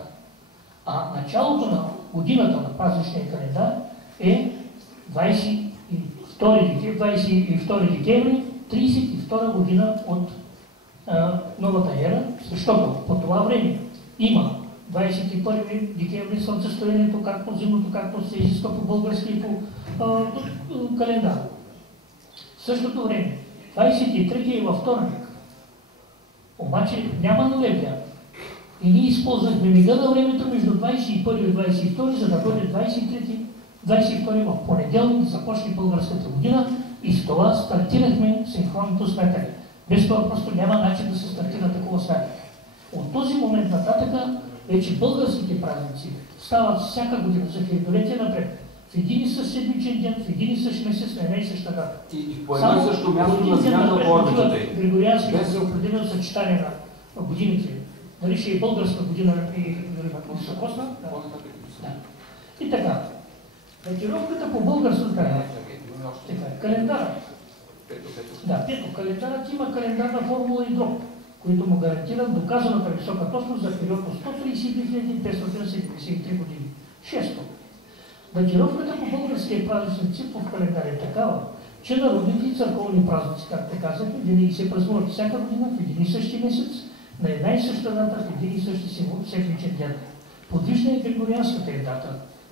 А началото на годината на празничния календар е 22 декември, 32 година от новата ера, защото по това време има 21 декември слънцестоянието, както зимното, както се изисква по български и по календар. В същото време, 23 е във вторник. Обаче няма нулевия. И ние използвахме мига на времето между 21 и 22, за да бъде 22 в понеделник да започне българската година и с това стартирахме синхронното смятане. Без това просто няма начин да се стартира такова смятане. От този момент нататък вече българските празници стават всяка година за хилядолетия напред. В един и същ седмичен ден, в един и същ месец, на една и съща дата. И по едно и също място на земята по орбитата й. Григориански за определено съчетание на годините. Дали ще е българска година и Високосна? Да. И така. Датировката по българската календар. Да, пето. Календарът има календарна формула и дроб, които му гарантират доказаната висока точност за период от 132 573 години. Шесто. Датировката по българския празничен циклов календар е такава, че народните и църковни празници, както казахме, винаги се празнуват всяка година в един и същи месец, на една и съща дата, в един и същи седмичен ден. Подвижна е григорианската дата.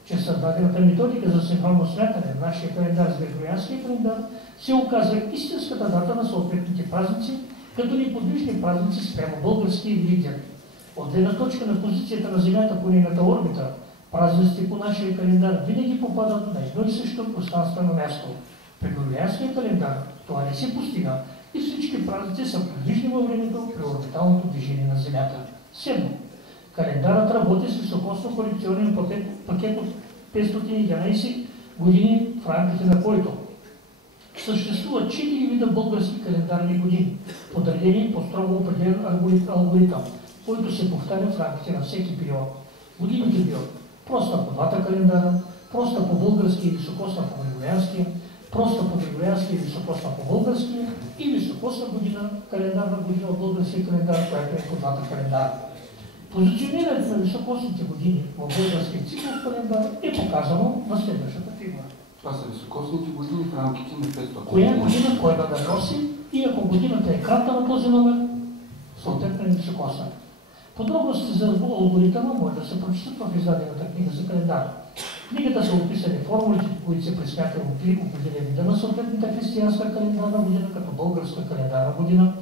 Чрез създадената методика за синхронно смятане на нашия календар с григорианския календар се оказва истинската дата на съответните празници, като неподвижни празници спрямо българския Великден. От гледна точка на позицията на Земята по нейната орбита, празниците по нашия календар винаги попадат на едно и също пространствено място. При григорианския календар това не се постига и всички празници са подвижни във времето при орбиталното движение на Земята. Седмо. Календарът работи с високосно-корекционен пакет от 511 години, в рамките на който съществуват 4 вида български календарни години, подредени по строго определен алгоритъм, който се повтаря в рамките на всеки период. Годините биват проста по двата календара, проста по български и високосна по григорианския, проста по григорианския и високосна по българския и високосна година, календарна година от българския календар, която е по двата календара. Позиционирането на високосните години в българския цикъл календар е показано на следващата фигура. Това са високосните години в рамките на 500. Коя година кой да носи и ако годината е кратка на този номер, съответно е високосна. Подробности за алгоритъма може да се прочитат в издадената книга за календар. В книгата са описани формулите, които се присмятат от три определени вида на съответната християнска календарна година, като българска календарна година.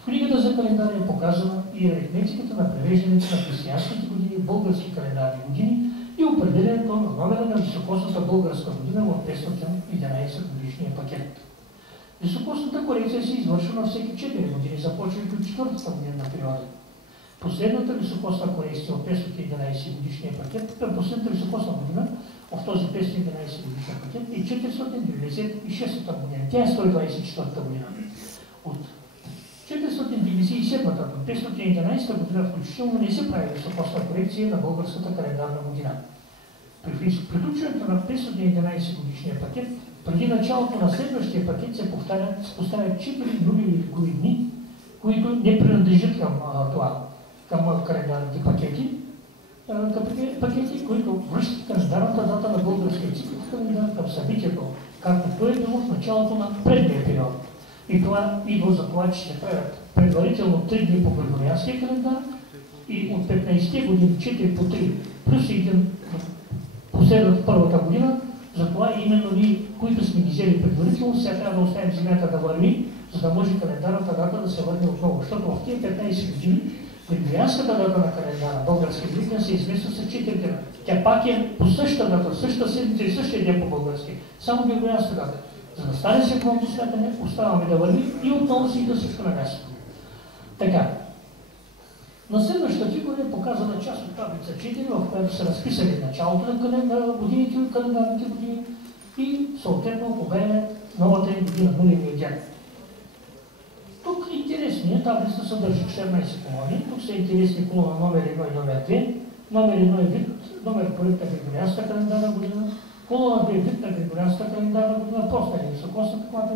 В книгата за календар е показана и аритметиката на превеждането на християнските години в български календарни години и определението на номера на високосната българска година в 511 годишния пакет. Високосната корекция се извършва на всеки 4 години, започвайки от 4-та година на периода. Последната високосна корекция от 511 годишния пакет към последната високосна година в този 511 годишния пакет е 496 година. Тя е 124 година. От 497 до 511 година включително не се прави високосна корекция на българската календарна година. При приключването на 511 годишния пакет, преди началото на следващия пакет се поставят 4 нулеви дни, които не принадлежат към календарните пакети, които връщат календарната дата на българския цикъл в календар към събитието, както то е било в началото на предния период. И това идва за това, че се правят предварително 3 дни по григорианския календар и от 15-те години 4 по 3 плюс 1 последват първата година. Затова именно ние, които сме ги взели предварително, сега трябва да оставим земята да върви, за да може календарната дата да се върне отново. Защото в тези 15 години григорианската дата на календара, български великден, се измества с 4 дена. Тя пак е по същата дата, същата седмица и същия ден по български. Само григорианска дата. За да стане синхронно смятане, оставаме да върви и отново си да всичко на място. Така. На следващата фигура е показана част от таблица 4, в която са разписани началото на годините и календарните години и съответно кога е новата година, нулевия ден. Тук интересният таблица съдържа 14 колони. Тук са интересни колона номер 1 и номер 2. Номер 1 е вид, номер проект на григорианска календарна година. Колона 2 е вид на григорианска календарна година, проста или високосната клапа.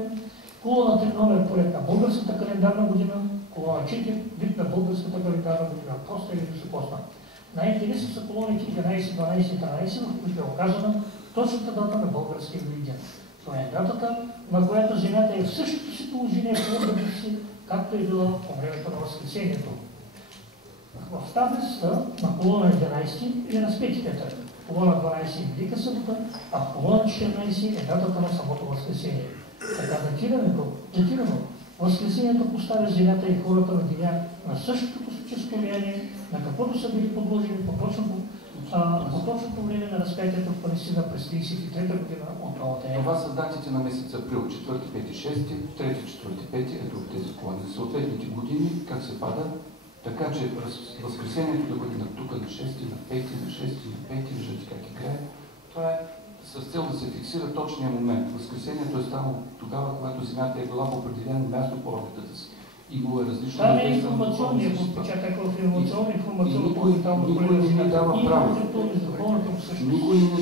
Колона 3 номер проект на българската календарна година. Колона 4 вид на българската календарна година, проста или високосна. Най-интересни са колоните 11, 12 и 13, в които е оказана точната дата на българския великден. Това е датата, на която Земята е в същото си положение си, както е била по времето на Възкресението. В таблицата на колона 11 е разпети Петър. Колона 12 е Велика събота, а в колона 14 е датата на самото Възкресение. Така датирано, Възкресението поставя Земята и хората на деня на същото космическо влияние, на каквото са били подложени по точното време на разпятието в Палестина през 33-та година от новата ера. Това са датите на месец април, 4, 5, 6, 3, 4, 5, ето в тези колони. Съответните години, как се пада, така че Възкресението да бъде тук на 6, на 5, на 6, на 5, виждате как е края. Това е с цел да се фиксира точния момент. Възкресението е станало тогава, когато Земята е била по определено място по орбитата си. Имало е различно. Това е информационния подпечатък в информационно портално поле. Никой не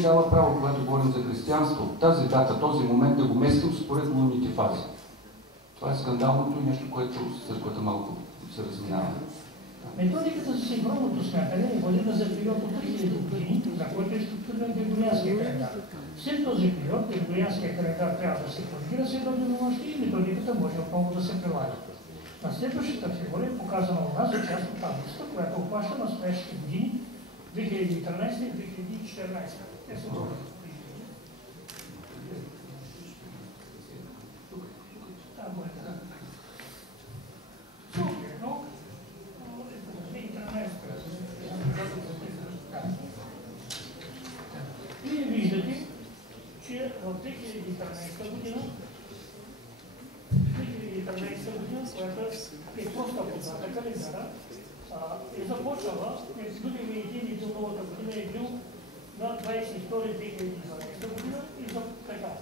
дава право, когато говорим за християнство, тази дата, този момент да го местим според лунните фази. Това е скандалното и нещо, което църквата малко се разминава. Методиката за синхронното смятане е валидна за период от 3000 години, за който е структуриран григорианския календар. След този период григорианския календар трябва да се коригира след денонощи и методиката може отново да се прилага. На следващата фигура е показана у нас част от таблицата, която обхваща настоящите години 2013 и 2014. Те са добре. Вие виждате, че в 2013 година, която е проста по двата календара, е започнала, Людмила Един и до новата година е бил на 22.2012 година и за така.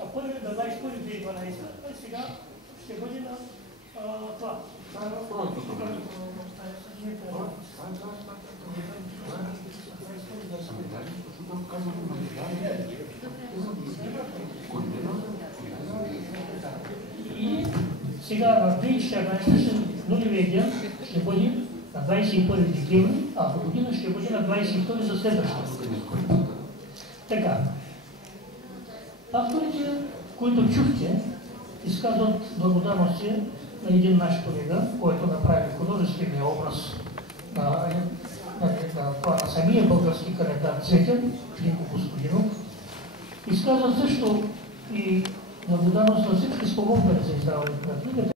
А първият на 22.2012, а сега ще бъде на това. И сега на 2014 нулевия ден ще бъде на 21 декември, а до година ще бъде на 22 за следващата. Така. Авторите, които чухте, изказват благодарности на един наш колега, който направи художествения образ на самия български календар Цветен, Клинко Господинов. Изказват също и благодарност на всички спомогнали за издаването на книгата.